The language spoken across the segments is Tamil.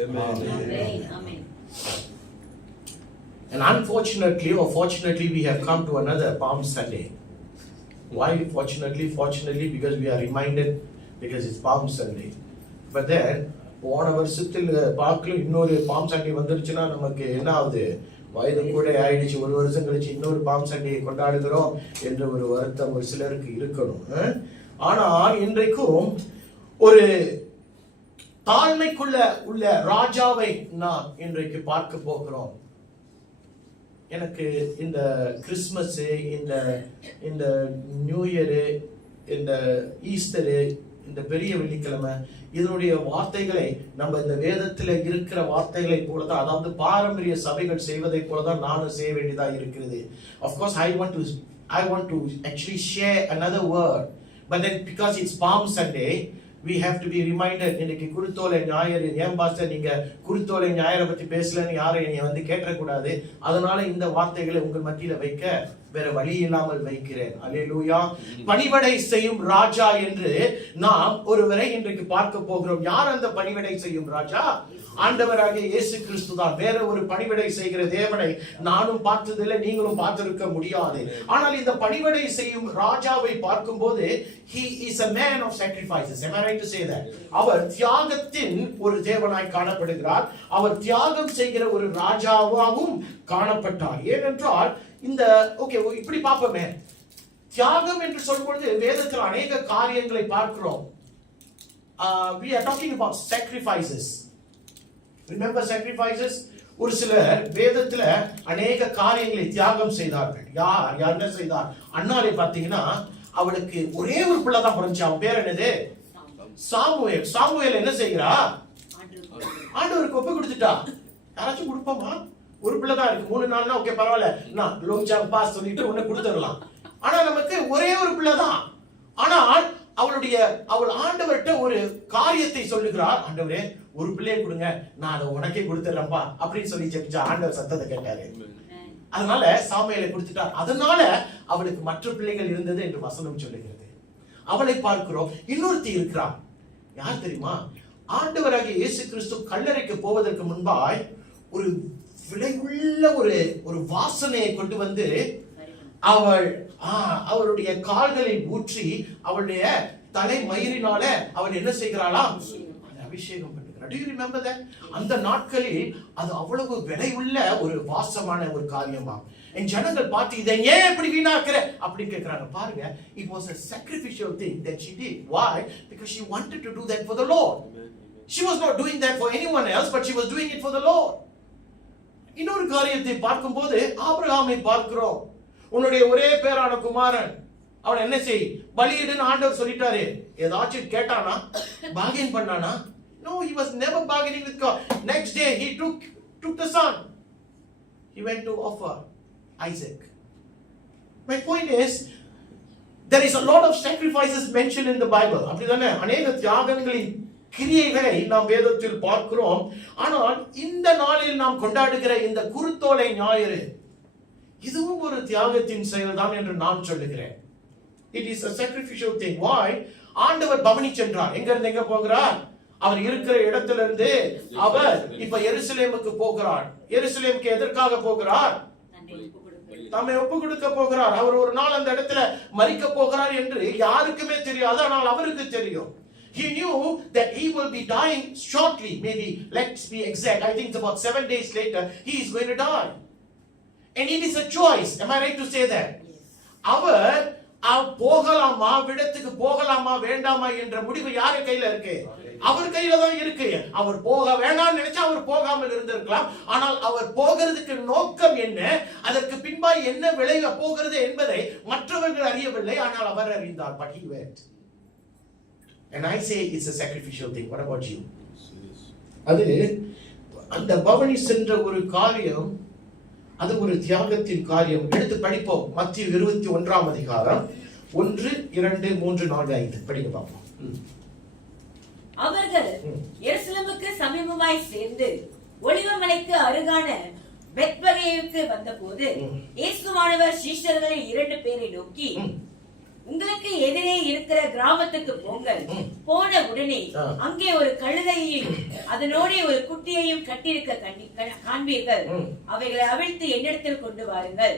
Amen. And unfortunately or fortunately, we have come to another Palm Sunday. Why fortunately? Fortunately, because we are reminded, because it's Palm Sunday. But then, போன வருஷத்தில் பார்க்கலும் இன்னொரு பாம் சண்டே வந்துருச்சுன்னா நமக்கு என்ன ஆகுது? வயது கூட ஆயிடுச்சு, ஒரு வருஷம் கழிச்சு இன்னொரு பாம் சண்டையை கொண்டாடுகிறோம் என்ற ஒரு வருத்தம் ஒரு சிலருக்கு இருக்கணும். ஆனால் இன்றைக்கும் ஒரு தாழ்மைக்குள்ள உள்ள ராஜாவை நாம் இன்றைக்கு பார்க்க போகிறோம். எனக்கு இந்த கிறிஸ்மஸ், இந்த நியூ இயரு, இந்த ஈஸ்டரு, இந்த பெரிய வெள்ளிக்கிழமை, இதனுடைய வார்த்தைகளை நம்ம இந்த வேதத்தில் இருக்கிற வார்த்தைகளை போலதான், அதாவது பாரம்பரிய சபைகள் செய்வதை போலதான் நானும் செய்ய வேண்டியதா இருக்கிறது. Of course, I want to actually share another word, but then because it's Palm Sunday, we have to be reminded. இன்னைக்கு குருத்தோலை ஞாயிறு, ஏன் பாஸ்டர் நீங்க குருத்தோலை ஞாயிறை பத்தி பேசலன்னு யாரும் என்னை வந்து கேட்டக்கூடாது, அதனால இந்த வார்த்தைகளை உங்கள் மத்தியில வைக்க வேற வழி இல்லாமல் வைக்கிறேன். அல்லேலூயா. பணிவிடை செய்யும் ராஜா என்று நாம் ஒருவரை இன்றைக்கு பார்க்க போகிறோம். யார் அந்த பணிவிடை செய்யும் ராஜா? ஆண்டவராகிய இயேசு கிறிஸ்து தான். வேற ஒரு பணிவிடை செய்கிற தேவனை நானும் பார்த்ததில்லை, நீங்களும் பார்த்திருக்க முடியாது. ஆனால் இந்த பணிவிடை செய்யும் ராஜாவை பார்க்கும்போது he is a man of sacrifices. Am I right to say that? அவர் தியாகத்தின் ஒரு தேவனாய் காணப்படுகிறார். அவர் தியாகம் செய்கிற ஒரு ராஜாவாகவும் காணப்பட்டார். ஏனென்றால் இந்த இப்படி பார்ப்போமே, தியாகம் என்று சொல்லும்போது வேதத்தில் அநேக காரியங்களை பார்க்கிறோம். We are talking about sacrifices. Remember sacrifices? ஒரு சிலர் வேதத்துல அநேக காரியங்களை தியாகம் செய்தார்கள். யார் என்ன செய்தார்? அன்னாரை பார்த்தீங்கன்னா, அவளுக்கு ஒரே ஒரு பிள்ளை தான் பிறந்துச்சு. அவன் பேர் என்னது? சாமுவேல். சாமுவேல் என்ன செய்கிறா? ஆண்டவருக்கு ஒப்பு கொடுத்துட்டா. யாராச்சும் கொடுப்போமா? ஒரு பிள்ளை தான் இருக்கு, 3 நாள்னா ஓகே பரவாயில்ல, நான் லோங்சாங் பாஸ் சொல்லிட்டு ஒண்ணு கொடுத்துடலாம். ஆனா நமக்கு ஒரே ஒரு பிள்ளை தான். ஆனால் அவள் ஆண்டவர்கிட்ட ஒரு காரியத்தை சொல்லுகிறார். ஆண்டவரே, ஒரு பிள்ளையை கொடுங்க, நான் அதை உனக்கே கொடுத்துறேன்ப்பா அப்படின்னு சொல்லி செப்பிச்சா. ஆண்டவர் சத்தத்தை கேட்டாரு. அதனால சாமுவேலை கொடுத்துட்டார். அதனால அவளுக்கு மற்ற பிள்ளைகள் இருந்தது என்று வசனம் சொல்லுகிறது. அவளை பார்க்கிறோம். இன்னொருத்தி இருக்கிறார். யார் தெரியுமா? ஆண்டவராகிய இயேசு கிறிஸ்து கல்லறைக்கு போவதற்கு முன்பாய் ஒரு விலையுள்ள ஒரு வாசனையை கொண்டு வந்து அவளுடைய கால்களை ஊற்றி அவளுடைய தலை மயிரினால அவள் என்ன செய்கிறாளாம்? அபிஷேகம் பண்ணுகிறாள். Do you remember that? அந்த நாட்களில் அது அவ்வளவு விலையுள்ள ஒரு வாசமான ஒரு காரியமா. என் ஜனங்கள் பார்த்து இதை ஏன் இப்படி வீணாக்குற அப்படி கேட்கிறாங்க. பாருங்க, it was a sacrificial thing that she did. Why? Because she wanted to do that for the Lord. She was not doing that for anyone else, but she was doing it for the Lord. இன்னொரு காரியத்தை பார்க்கும்போது ஆபிரகாமை பார்க்கிறோம். உன்னுடைய ஒரே பேரான குமாரன், அவன் என்ன செய், பலியிடுன்னு ஆண்டவர் சொல்லிட்டாரு. ஏதாச்சும் கேட்டானா? bargain பண்ணானா? No, he was never bargaining with God. Next day he took the son. He went to offer Isaac. My point is, there is a lot of sacrifices mentioned in the Bible. அப்படிதானே? அநேக தியாகங்களின் கிரியைகளை நாம் வேதத்தில் பார்க்கிறோம். ஆனால் இந்த நாளில் நாம் கொண்டாடுகிற இந்த குருத்தோலை ஞாயிறு, இதுவும் ஒரு தியாகத்தின் செயல்தான் என்று நான் சொல்லுகிறேன். It is a sacrificial thing. Why? ஆண்டவர் பவனி சென்றார். எங்க இருந்து எங்க போகிறார்? அவர் இருக்கிற இடத்திலிருந்து அவர் இப்ப எருசலேமுக்கு போகிறார். எருசலேமுக்கு எதற்காக போகிறார்? தம்மை ஒப்பு கொடுக்க போகிறார். அவர் ஒரு நாள் அந்த இடத்துல மரிக்க போகிறார் என்று யாருக்குமே தெரியாது, ஆனால் அவருக்கு தெரியும். He knew that he will be dying shortly. Maybe, let's be exact, I think it's about 7 days later, he is going to die. And it is a choice. Am I right to say that? அவர் போகலாமா, விடத்துக்கு போகலாமா வேண்டாமா என்ற முடிவு யார் கையில இருக்கு? அவர் கையில தான் இருக்கு. அவர் போக வேண்டாம்னு நினைச்சா அவர் போகாமல் இருந்திருக்கலாம். ஆனால் அவர் போகிறதுக்கு நோக்கம் என்ன, அதற்கு பின்பாய் என்ன விளைவு போகிறது என்பதை மற்றவர்கள் அறியவில்லை, ஆனால் அவர் அறிந்தார். But he went. And I say it's a sacrificial thing. What about you? அது அந்த பவனி சென்ற ஒரு காரியம், அது ஒரு தியாகத்தின் காரியம். எடுத்து படிப்போம். மத்திய 21 அதிகாரம் 1, 2, 3, 4, 5 படிக்க பார்ப்போம். அவர்கள் எருசலேமுக்கு சமீபமாய் சேர்ந்து ஒலிவமலைக்கு அருகான பெத்பகேயுக்கு வந்தபோது இயேசுவானவர் சீஷர்களில் 2 பேரை நோக்கி, உங்களுக்கு எதிரே இருக்கிற கிராமத்துக்கு போங்கள். போன உடனே அங்கே ஒரு கழுதையையும் அதனோட ஒரு குட்டியையும் கட்டியிருக்க காண்பீர்கள். அவைகளை அவிழ்த்து என்னிடத்தில் கொண்டு வாருங்கள்.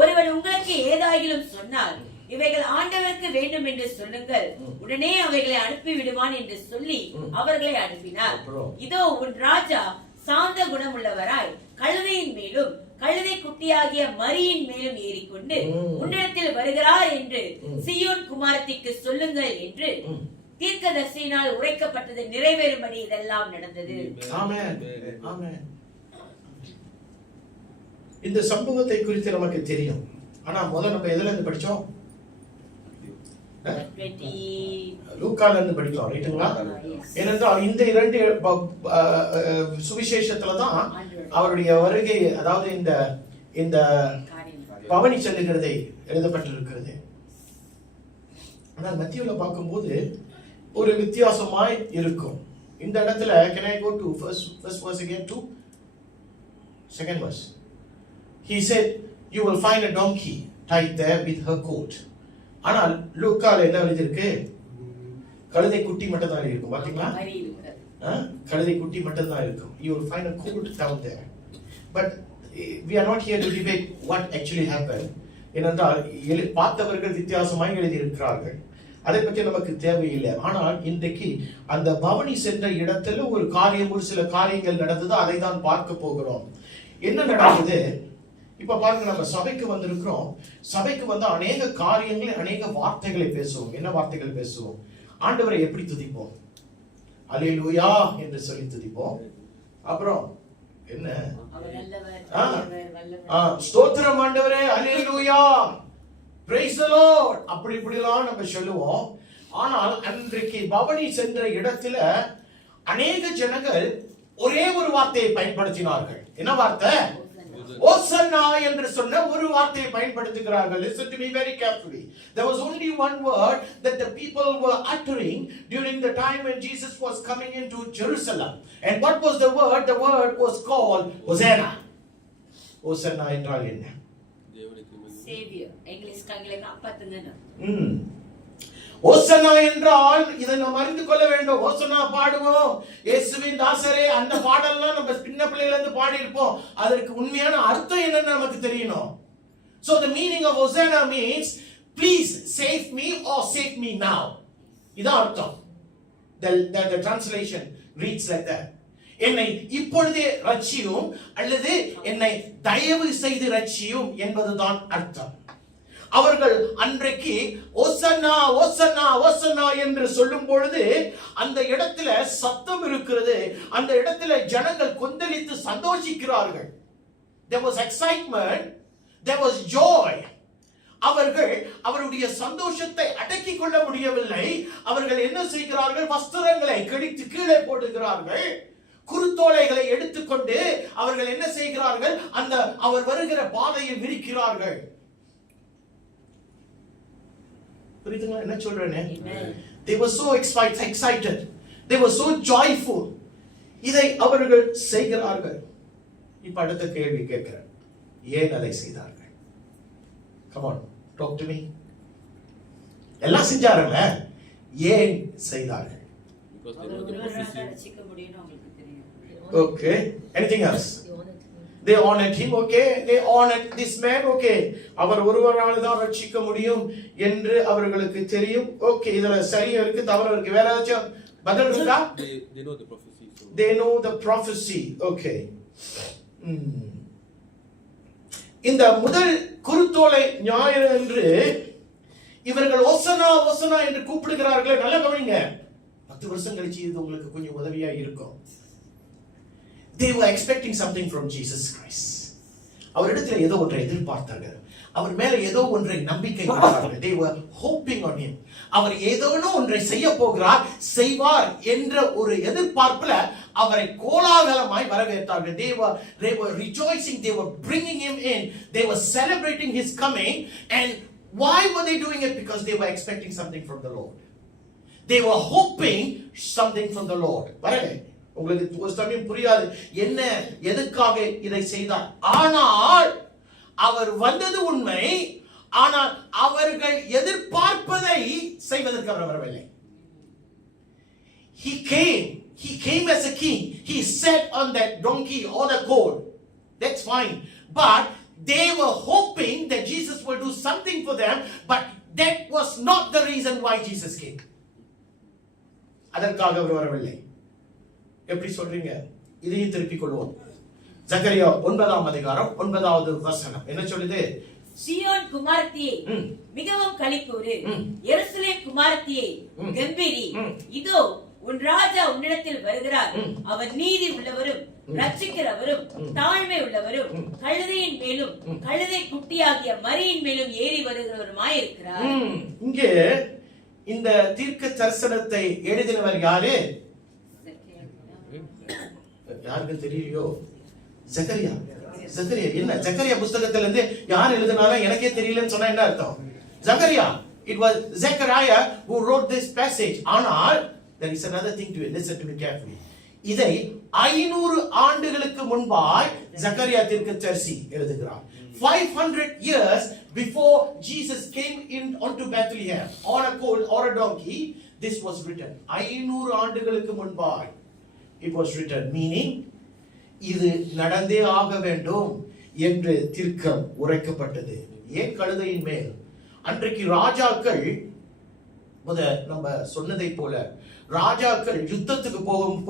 ஒருவன் உங்களுக்கு ஏதாயிலும் சொன்னால் இவைகள் ஆண்டவருக்கு வேண்டும் என்று சொல்லுங்கள், உடனே அவைகளை அனுப்பி விடுவான் என்று சொல்லி அவர்களை அனுப்பினார். இதோ உன் ராஜா சாந்த குணமுள்ளவராய் கழுதையின் மேலும் கழுதை குட்டியாகிய மரியின் மேலும் ஏறிக்கொண்டு உன்னிடத்தில் வருகிறார் என்று சீயோன் குமாரத்திற்கு சொல்லுங்கள் என்று தீர்க்கதரிசியினால் உரைக்கப்பட்டது நிறைவேறும்படி இதெல்லாம் நடந்தது. இந்த சம்பவத்தை குறித்து நமக்கு தெரியும். ஆனா முதல்ல நம்ம எதுல இருந்து படிச்சோம்? லூக்கால இருந்து படிச்சோம், ரைட்டுங்களா? ஏனென்றால் இந்த இரண்டு சுவிசேஷத்துல தான் அவருடைய வருகை, அதாவது இந்த பவனி செல்லுகிறதை எழுதப்பட்டிருக்கிறது. ஆனால் மத்தியில பார்க்கும்போது ஒரு வித்தியாசமாய் இருக்கும். இந்த இடத்துல can I go to first verse again to second verse? He said you will find a donkey tied there with her coat. ஆனால் லூக்கால என்ன எழுதிருக்கு? கழுதை குட்டி மட்டும் தான் இருக்கும். பாத்தீங்களா? கழுதை குட்டி மட்டும் தான் இருக்கும். You will find a coat down there. But we are not here to debate what actually happened. ஏனென்றால் பார்த்தவர்கள் வித்தியாசமாய் எழுதியிருக்கிறார்கள். அதை பற்றி நமக்கு தேவையில்லை. ஆனால் இன்றைக்கு அந்த பவனி சென்ற இடத்துல ஒரு சில காரியங்கள் நடந்தது. அதை தான் பார்க்க போகிறோம். என்ன நடந்தது? இப்ப பாருங்க, நம்ம சபைக்கு வந்திருக்கிறோம். சபைக்கு வந்து அநேக காரியங்களை, அநேக வார்த்தைகளை பேசுவோம். என்ன வார்த்தைகள் பேசுவோம்? ஆண்டவரை எப்படி துதிப்போம்? அல்லேலூயா என்று சொல்லி துதிப்போம். அப்புறம் என்ன? ஸ்தோத்திரம் ஆண்டவரே, அல்லேலூயா, பிரைஸ் தி லார்ட், அப்படி இப்படிலாம் நம்ம சொல்லுவோம். ஆனால் அன்றைக்கு பவனி சென்ற இடத்துல அநேக ஜனங்கள் ஒரே ஒரு வார்த்தையை பயன்படுத்தினார்கள். என்ன வார்த்தை? ஓசன்னா என்று சொன்ன ஒரு வார்த்தையை பயன்படுத்துகிறார்கள். Listen to me very carefully. There was only one word that the people were uttering during the time when Jesus was coming into Jerusalem. And what was the word? The word was called Hosanna. Hosanna என்றால் என்ன? Savior. இங்கிலீஷ் காங்கிலே காப்பாத்துங்க. ஓசன்னா என்றால் இதை நாம் அறிந்து கொள்ள வேண்டும். ஓசன்னா பாடுவோம், இயேசுவின் தாசரே, அந்த பாடல்லாம் நம்ம சின்ன பிள்ளையில இருந்து பாடி இருப்போம். அதற்கு உண்மையான அர்த்தம் என்னன்னு நமக்கு தெரியணும். So the meaning of Hosanna means please save me or save me now. இதான் அர்த்தம். The translation reads like that. என்னை இப்பொழுதே ரட்சியும் அல்லது என்னை தயவு செய்து ரட்சியும் என்பதுதான் அர்த்தம். அவர்கள் அன்றைக்கு ஓசன்னா ஓசன்னா ஓசன்னா என்று சொல்லும் பொழுது அந்த இடத்துல சத்தம் இருக்கிறது. அந்த இடத்துல ஜனங்கள் கொந்தளித்து சந்தோஷிக்கிறார்கள். There was excitement, there was joy. அவர்கள் அவருடைய சந்தோஷத்தை அடக்கிக் கொள்ள முடியவில்லை. அவர்கள் என்ன செய்கிறார்கள்? வஸ்திரங்களை கிழித்து கீழே போடுகிறார்கள். குருத்தோலைகளை எடுத்துக்கொண்டு அவர்கள் என்ன செய்கிறார்கள்? அந்த அவர் வருகிற பாதையை விரிக்கிறார்கள். புரியுதுங்களா என்ன சொல்றேனே? They were so excited. They were so joyful. இதை அவர்கள் செய்கிறார்கள். இப்ப அடுத்த கேள்வி கேட்கிறேன். ஏன் அதை செய்தார்கள்? Come on, talk to me. எல்லாம் செஞ்சாருங்க, ஏன் செய்தார்கள்? Okay, anything else? They honored him, okay? They honored this man, okay? அவர் ஒருவரால் தான் ரட்சிக்க முடியும் என்று அவர்களுக்கு தெரியும். ஓகே, இதுல சரியா இருக்கு, தவறு இருக்கு. வேற ஏதாச்சும் பதில் இருக்கா? They know the prophecy. They know the prophecy. Okay. இந்த முதல் குருத்தோலை ஞாயிறு என்று இவர்கள் ஓசனா ஓசனா என்று கூப்பிடுகிறார்களே, நல்லா கவனிங்க. 10 வருஷம் கழிச்சு இது உங்களுக்கு கொஞ்சம் உதவியா இருக்கும். They were expecting something from Jesus Christ. அவரிடத்தில் ஏதோ ஒன்றை எதிர்பார்த்தார்கள். அவர் மேல ஏதோ ஒன்றை நம்பிக்கை வைத்தார்கள். They were hoping on him. அவர் ஏதோ ஒன்றை செய்ய போகிறார், செய்வார் என்ற ஒரு எதிர்பார்ப்புல அவரை கோலாகலமாய் வரவேற்றார்கள். They were rejoicing. They were bringing him in. They were celebrating his coming. And why were they doing it? Because they were expecting something from the Lord. They were hoping something from the Lord. வரவே உங்களுக்கு ஒரு சமயம் புரியாது என்ன எதுக்காக இதை செய்தார். ஆனால் அவர் வந்தது உண்மை, ஆனால் அவர்கள் எதிர்பார்ப்பதை செய்வதற்கு அவர் வரவில்லை. He came as a king. He sat on that donkey or the colt. That's fine. But they were hoping that Jesus will do something for them, but that was not the reason why Jesus came. அதற்காக அவர் வரவில்லை. எப்படி சொல்றீங்க? இதையும் திருப்பிக் கொள்வோம். ஜக்கரியா 9ஆம் அதிகாரம் 9வது வசனம் என்ன சொல்லுது? சீயோன் குமாரத்தியே மிகவும் களிக்கூறு, எருசலேம் குமாரத்தியே கம்பீரி, இதோ உன் ராஜா உன்னிடத்தில் வருகிறார். அவர் நீதி உள்ளவரும் ரட்சிக்கிறவரும் தாழ்மை உள்ளவரும் கழுதையின் மேலும் கழுதை குட்டியாகிய மரியின் மேலும் ஏறி வருகிறவருமாய் இருக்கிறார். இங்கே இந்த தீர்க்க தரிசனத்தை எழுதினவர் யாரு? யாருக்கு தெரியலையோ? ஜக்கரியா. ஜக்கரியா என்ன? ஜக்கரியா புத்தகத்துல இருந்து யார் எழுதினாலும் எனக்கே தெரியலன்னு சொன்னா என்ன அர்த்தம்? Zakariya. It was Zechariah who wrote this passage. ஆனால் there is another thing to it. Listen to me carefully. இதை 500 ஆண்டுகளுக்கு முன்பாய் ஜக்கரியா தீர்க்கதரிசி எழுதுகிறார். 500 years before Jesus came in onto Bethlehem on a colt or a donkey, this was written. 500 ஆண்டுகளுக்கு முன்பாய் it was written, meaning இது நடந்தே ஆக வேண்டும் என்று தீர்க்கம் உரைக்கப்பட்டது. ஏன் கழுதையின் மேல்? அன்றைக்கு ராஜாக்கள் நம்ம சொன்னதை போல ராஜாக்கள் யுத்தத்துக்கு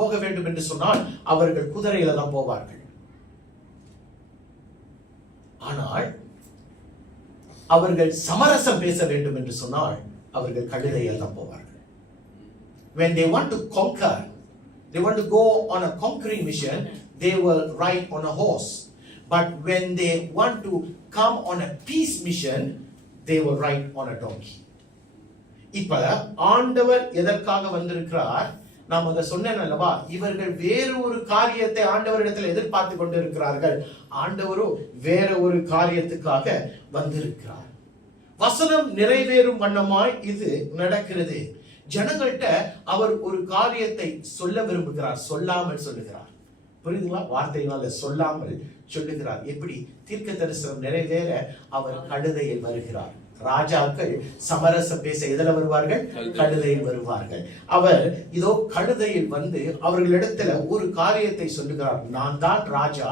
போக வேண்டும் என்று சொன்னால் அவர்கள் குதிரையில தான் போவார்கள். ஆனால் அவர்கள் சமரசம் பேச வேண்டும் என்று சொன்னால் அவர்கள் கழுதையில் தான் போவார்கள். When they want to conquer, they want to go on a conquering mission, they will ride on a horse. But when they want to come on a peace mission, they will ride on a donkey. இப்ப ஆண்டவர் எதற்காக வந்திருக்கிறார்? நாம் அத சொன்னேன் அல்லவா, இவர்கள் வேறு ஒரு காரியத்தை ஆண்டவரிடத்தில் எதிர்பார்த்து கொண்டிருக்கிறார்கள். ஆண்டவரோ வேற ஒரு காரியத்துக்காக வந்திருக்கிறார். வசனம் நிறைவேறும் வண்ணமாய் இது நடக்கிறது. ஜனங்கள்கிட்ட அவர் ஒரு காரியத்தை சொல்ல விரும்புகிறார், சொல்லாமல் சொல்லுகிறார். புரியுதுங்களா? வார்த்தையினால சொல்லாமல் சொல்லுகிறார். எப்படி? தீர்க்க தரிசனம் நிறைவேற அவர் கழுதையில் வருகிறார். ராஜாக்கள் சமரச பேச எதில் வருவார்கள்? கழுதையில் வருவார்கள். அவர் இதோ கழுதையில் வந்து அவர்களிடத்துல ஒரு காரியத்தை சொல்லுகிறார். நான் தான் ராஜா,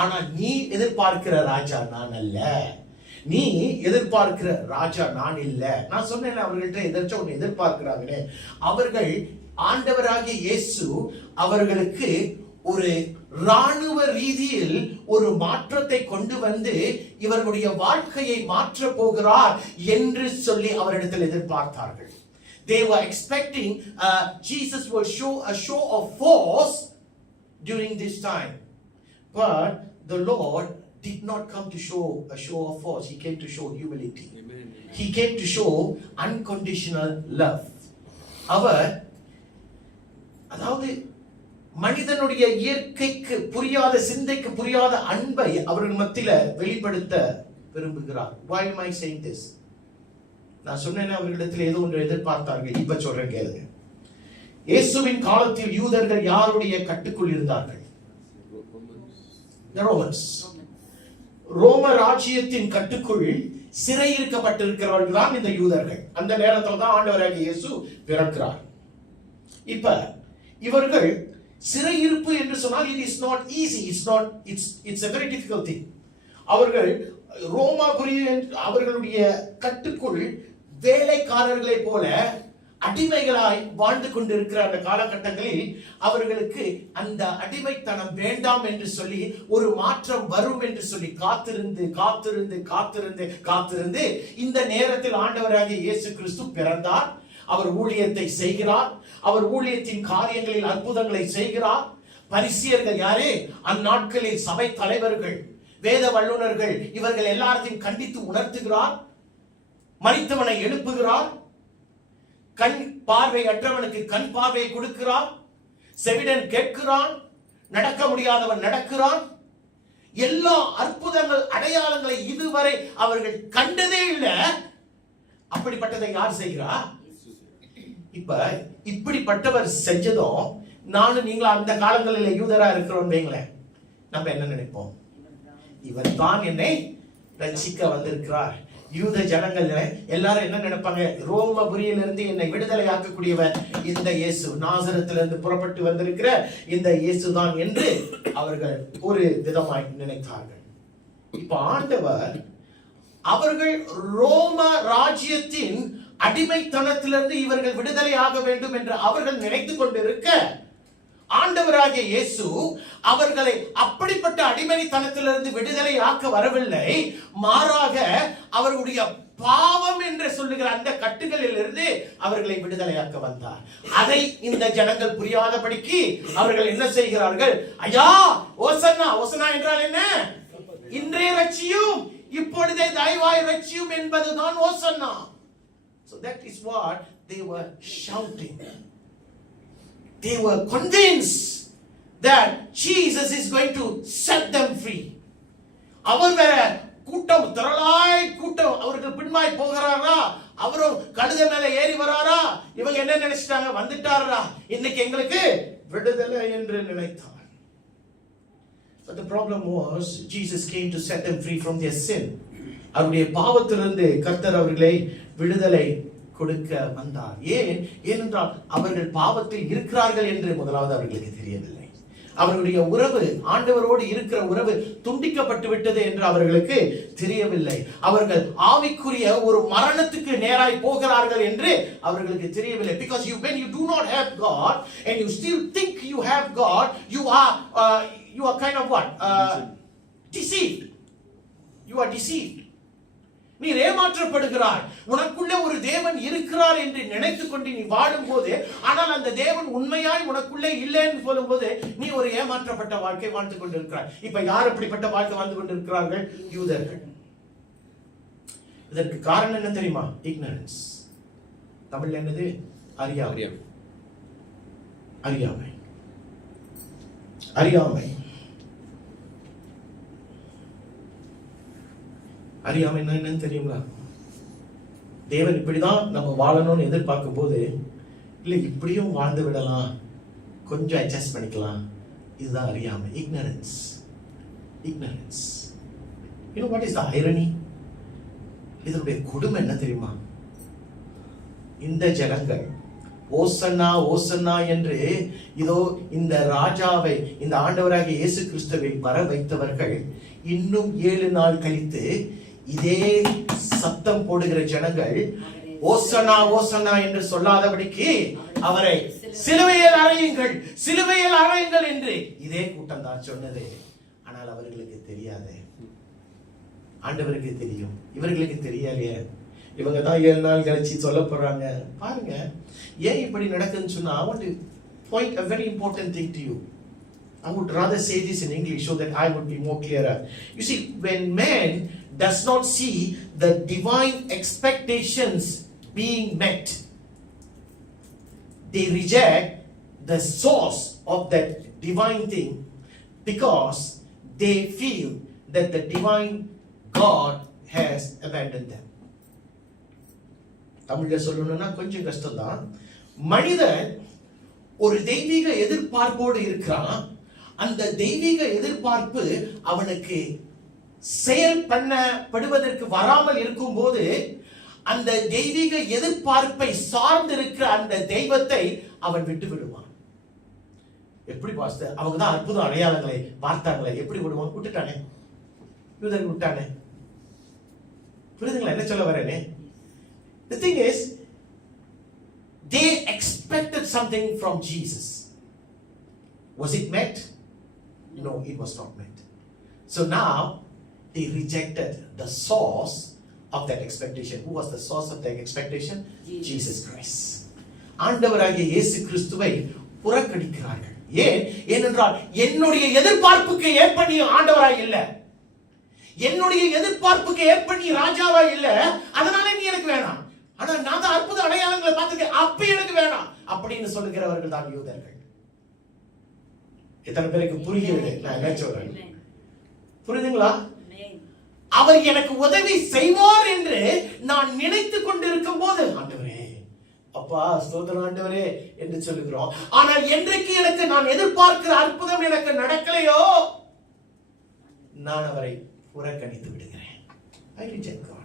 ஆனா நீ எதிர்பார்க்கிற ராஜா நான் அல்ல, நீ எதிர்பார்க்கிற ராஜா நான் இல்ல. நான் சொன்னேன் அவர்கள்ட்ட எதாச்சும் ஒண்ணு எதிர்பார்க்கிறாங்கன்னு. அவர்கள் ஆண்டவராகிய இயேசு அவர்களுக்கு ஒரு ராணுவ ரீதியில் ஒரு மாற்றத்தை கொண்டு வந்து இவர்களுடைய வாழ்க்கையை மாற்ற போகிறார் என்று சொல்லி அவரிடத்தில் எதிர்பார்த்தார்கள். They were expecting Jesus will show a show of force during this time, but the Lord did not come to show a show of force. He came to show humility. Amen. He came to show unconditional love. அவர் அதாவது மனிதனுடைய இயற்கைக்கு புரியாத, சிந்தைக்கு புரியாத அன்பை அவர்கள் மத்தியில வெளிப்படுத்த விரும்புகிறார். Why am I saying this? நான் சொன்னேன் அவர்களிடத்தில் ஏதோ ஒன்று எதிர்பார்த்தார்கள். இப்ப சொல்றேன் கேளுங்க. இயேசுவின் காலத்தில் யூதர்கள் யாருடைய கட்டுக்குள் இருந்தார்கள்? ரோமன்ஸ். ரோம ராஜ்யத்தின் கட்டுக்குள் சிறையிருக்கப்பட்டிருக்கிறவர்கள் தான் இந்த யூதர்கள். அந்த நேரத்தில் தான் ஆண்டவராகிய இயேசு பிறக்கிறார். இப்ப இவர்கள் சிறையிருப்பு என்று சொன்னால் it is not easy, it's a very difficult thing. அவர்கள் ரோமாபுரி அவர்களுடைய கட்டுக்குள் வேலைக்காரர்களை போல அடிமைகளாய் வாழ்ந்து கொண்டிருக்கிற அந்த காலகட்டங்களில் அவர்களுக்கு அந்த அடிமைத்தனம் வேண்டாம் என்று சொல்லி ஒரு மாற்றம் வரும் என்று சொல்லி காத்திருந்து இந்த நேரத்தில் ஆண்டவராகிய இயேசு கிறிஸ்து பிறந்தார். அவர் ஊழியத்தை செய்கிறார். அவர் ஊழியத்தின் காரியங்களில் அற்புதங்களை செய்கிறார். பரிசேயர்கள் யாரே? அந்நாட்களில் சபை தலைவர்கள், வேத வல்லுனர்கள், இவர்கள் எல்லாரையும் கண்டித்து உணர்த்துகிறார். மரித்தவனை எழுப்புகிறார். கண் பார்வை அற்றவனுக்கு கண் பார்வையை கொடுக்கிறார். செவிடன் கேட்கிறான். நடக்க முடியாதவன் நடக்கிறான். எல்லா அற்புதங்கள், அடையாளங்களை இதுவரை அவர்கள் கண்டதே இல்லை. அப்படிப்பட்டதை யார் செய்கிறார்? இப்ப இப்படிப்பட்டவர் செஞ்சதும் நானும் நீங்களும் அந்த காலங்களில் யூதரா இருக்கிறோம் வைங்களேன், நம்ம என்ன நினைப்போம்? இவர் தான் என்னை ரட்சிக்க வந்திருக்கிறார், யூத ஜனங்கள் எல்லாரும் என்ன நினைப்பாங்க? ரோமபுரியிலிருந்து என்னை விடுதலை ஆக்கக்கூடியவர் இந்த இயேசு, நாசரத்திலிருந்து புறப்பட்டு வந்திருக்கிற இந்த இயேசுதான் என்று அவர்கள் ஒரு விதமாய் நினைத்தார்கள். இப்ப ஆண்டவர் அவர்கள் ரோம ராஜ்யத்தின் அடிமைத்தனத்திலிருந்து இவர்கள் விடுதலை ஆக வேண்டும் என்று அவர்கள் நினைத்துக் கொண்டிருக்க, ஆண்டவராகிய இயேசு அவர்களை அப்படிப்பட்ட அடிமைத்தனத்திலிருந்து விடுதலை ஆக்க வரவில்லை. மாறாக அவர்களுடைய பாவம் என்று சொல்லுகிற அந்த கட்டுகளில் இருந்து அவர்களை விடுதலையாக்க வந்தார். அதை இந்த ஜனங்கள் புரியாதபடிக்கு அவர்கள் என்ன செய்கிறார்கள்? ஐயா, ஓசன்னா. ஓசன்னா என்றால் என்ன? இன்றைய ரட்சியும், இப்பொழுதே தயவாய் ரட்சியும் என்பதுதான் ஓசன்னா. So that is what they were shouting. They were convinced that Jesus is going to set them free. அவர் வேற கூட்டம், திரளாய் கூட்டம் அவர்கள் பின்மாய் போகிறாரா, அவரும் கழுத மேல ஏறி வராரா, இவங்க என்ன நினைச்சிட்டாங்க? வந்துட்டாரா, இன்னைக்கு எங்களுக்கு விடுதலை என்று நினைத்தார். But the problem was Jesus came to set them free from their sin. அவருடைய பாவத்திலிருந்து கர்த்தர் அவர்களை விடுதலை கொடுக்க வந்தார். ஏனென்றால் அவர்கள் பாவத்தில் இருக்கிறார்கள் என்று முதலாவது அவர்களுக்கு தெரியவில்லை. அவர்களுடைய உறவு, ஆண்டவரோடு இருக்கிற உறவு துண்டிக்கப்பட்டு விட்டது என்று அவர்களுக்கு தெரியவில்லை. அவர்கள் ஆவிக்குரிய ஒரு மரணத்துக்கு நேராய் போகிறார்கள் என்று அவர்களுக்கு தெரியவில்லை. Because when you do not have God and you still think you have God, you are kind of what? Deceived. You are deceived. நீ ஏமாற்றப்படுகிறாய். உனக்குள்ள ஒரு தேவன் இருக்கிறார் என்று நினைத்துக் கொண்டு நீ வாழும் போது, ஆனால் அந்த தேவன் உண்மையாய் உனக்குள்ளே இல்லைன்னு சொல்லும் போது நீ ஒரு ஏமாற்றப்பட்ட வாழ்க்கை வாழ்ந்து கொண்டிருக்கிறாய். இப்ப யார் அப்படிப்பட்ட வாழ்க்கை வாழ்ந்து கொண்டிருக்கிறார்கள்? யூதர்கள். இதற்கு காரணம் என்ன தெரியுமா? இக்னரன்ஸ். தமிழ்ல என்னது? அறியாமை. அறியாமை. அறியாமை. அறியாமை என்னன்னு தெரியுங்களா? தேவன் இப்படிதான் நம்ம வாழணும்னு எதிர்பார்க்கும் போது, இல்ல இப்படியும் வாழ்ந்து விடலாம், கொஞ்சம் அட்ஜஸ்ட் பண்ணிக்கலாம், இதுதான் அறியாமை. ignorance. ignorance. You know what is the irony? இதனுடைய கொடுமை என்ன தெரியுமா? இந்த ஜனங்கள் ஓசன்னா ஓசன்னா என்று இதோ இந்த ராஜாவை, இந்த ஆண்டவராகிய இயேசு கிறிஸ்துவை வர வைத்தவர்கள் இன்னும் 7 நாள் கழித்து இதே சத்தம் போடுகிற ஜனங்கள் ஓசன்னா ஓசன்னா என்று சொல்லாதபடிக்கு அவரை சிலுவையில் அறையுங்கள், சிலுவையில் அறையுங்கள் என்று இதே கூட்டம் தான் சொன்னது. ஆனால் அவர்களுக்கு தெரியாது, ஆண்டவருக்கு தெரியும், இவர்களுக்கு தெரியலையே. இவங்க தான் 7 நாள் கழிச்சு சொல்ல போறாங்க. பாருங்க ஏன் இப்படி நடக்குதுன்னு சொன்னா, I want to point a very important thing to you. I would rather say this in English so that I would be more clearer. You see, when man does not see the divine expectations being met, they reject the source of that divine thing because they feel that the divine God has abandoned them. தமிழ்ல சொல்லணும்னா கொஞ்சம் கஷ்டம் தான். மனிதன் ஒரு தெய்வீக எதிர்பார்ப்போடு இருக்கிறான். அந்த தெய்வீக எதிர்பார்ப்பு அவனுக்கு செயல் பண்ணப்படுவதற்கு வராமல் இருக்கும் போது, அந்த தெய்வீக எதிர்பார்ப்பை சார்ந்து இருக்கிற அந்த தெய்வத்தை அவன் விட்டு விடுவான். எப்படி பாஸ்டர்? அவங்க தான் அற்புத அடையாளங்களை பார்த்தாங்களே, எப்படி விடுவான்? விட்டுட்டானே, யூதர்கள் விட்டானே. புரியுதுங்களா என்ன சொல்ல வரேனே? The thing is, they expected something from Jesus. Was it met? No, it was not met. So now they rejected the source of that expectation. Who was the source of that expectation? Jesus Christ. ஆண்டவராகிய இயேசு கிறிஸ்துவை புறக்கணிக்கிறார்கள். ஏனென்றால் என்னுடைய எதிர்பார்ப்புக்கு ஏற்ப நீ ஆண்டவராய் இல்ல, என்னுடைய எதிர்பார்ப்புக்கு ஏற்ப நீ ராஜாவாய் இல்ல, அதனால நீ எனக்கு வேணாம். ஆனா நான் தான் அற்புத அடையாளங்களை பார்த்துக்க, அப்ப எனக்கு வேணாம் அப்படின்னு சொல்லுகிறவர்கள் தான் யூதர்கள். எத்தனை பேருக்கு புரியுது நான் என்ன சொல்றேன்? புரியுதுங்களா? அவர் எனக்கு உதவி செய்வார் என்று நான் நினைத்துக் கொண்டிருக்கும் போது, ஆண்டவரே அப்பா ஸ்தோத்திரம் ஆண்டவரே என்று சொல்லுகிறோம். ஆனால் என்றைக்கு எனக்கு நான் எதிர்பார்க்கிற அற்புதம் எனக்கு நடக்கலையோ, நான் அவரை புறக்கணித்து விடுகிறேன். I reject God.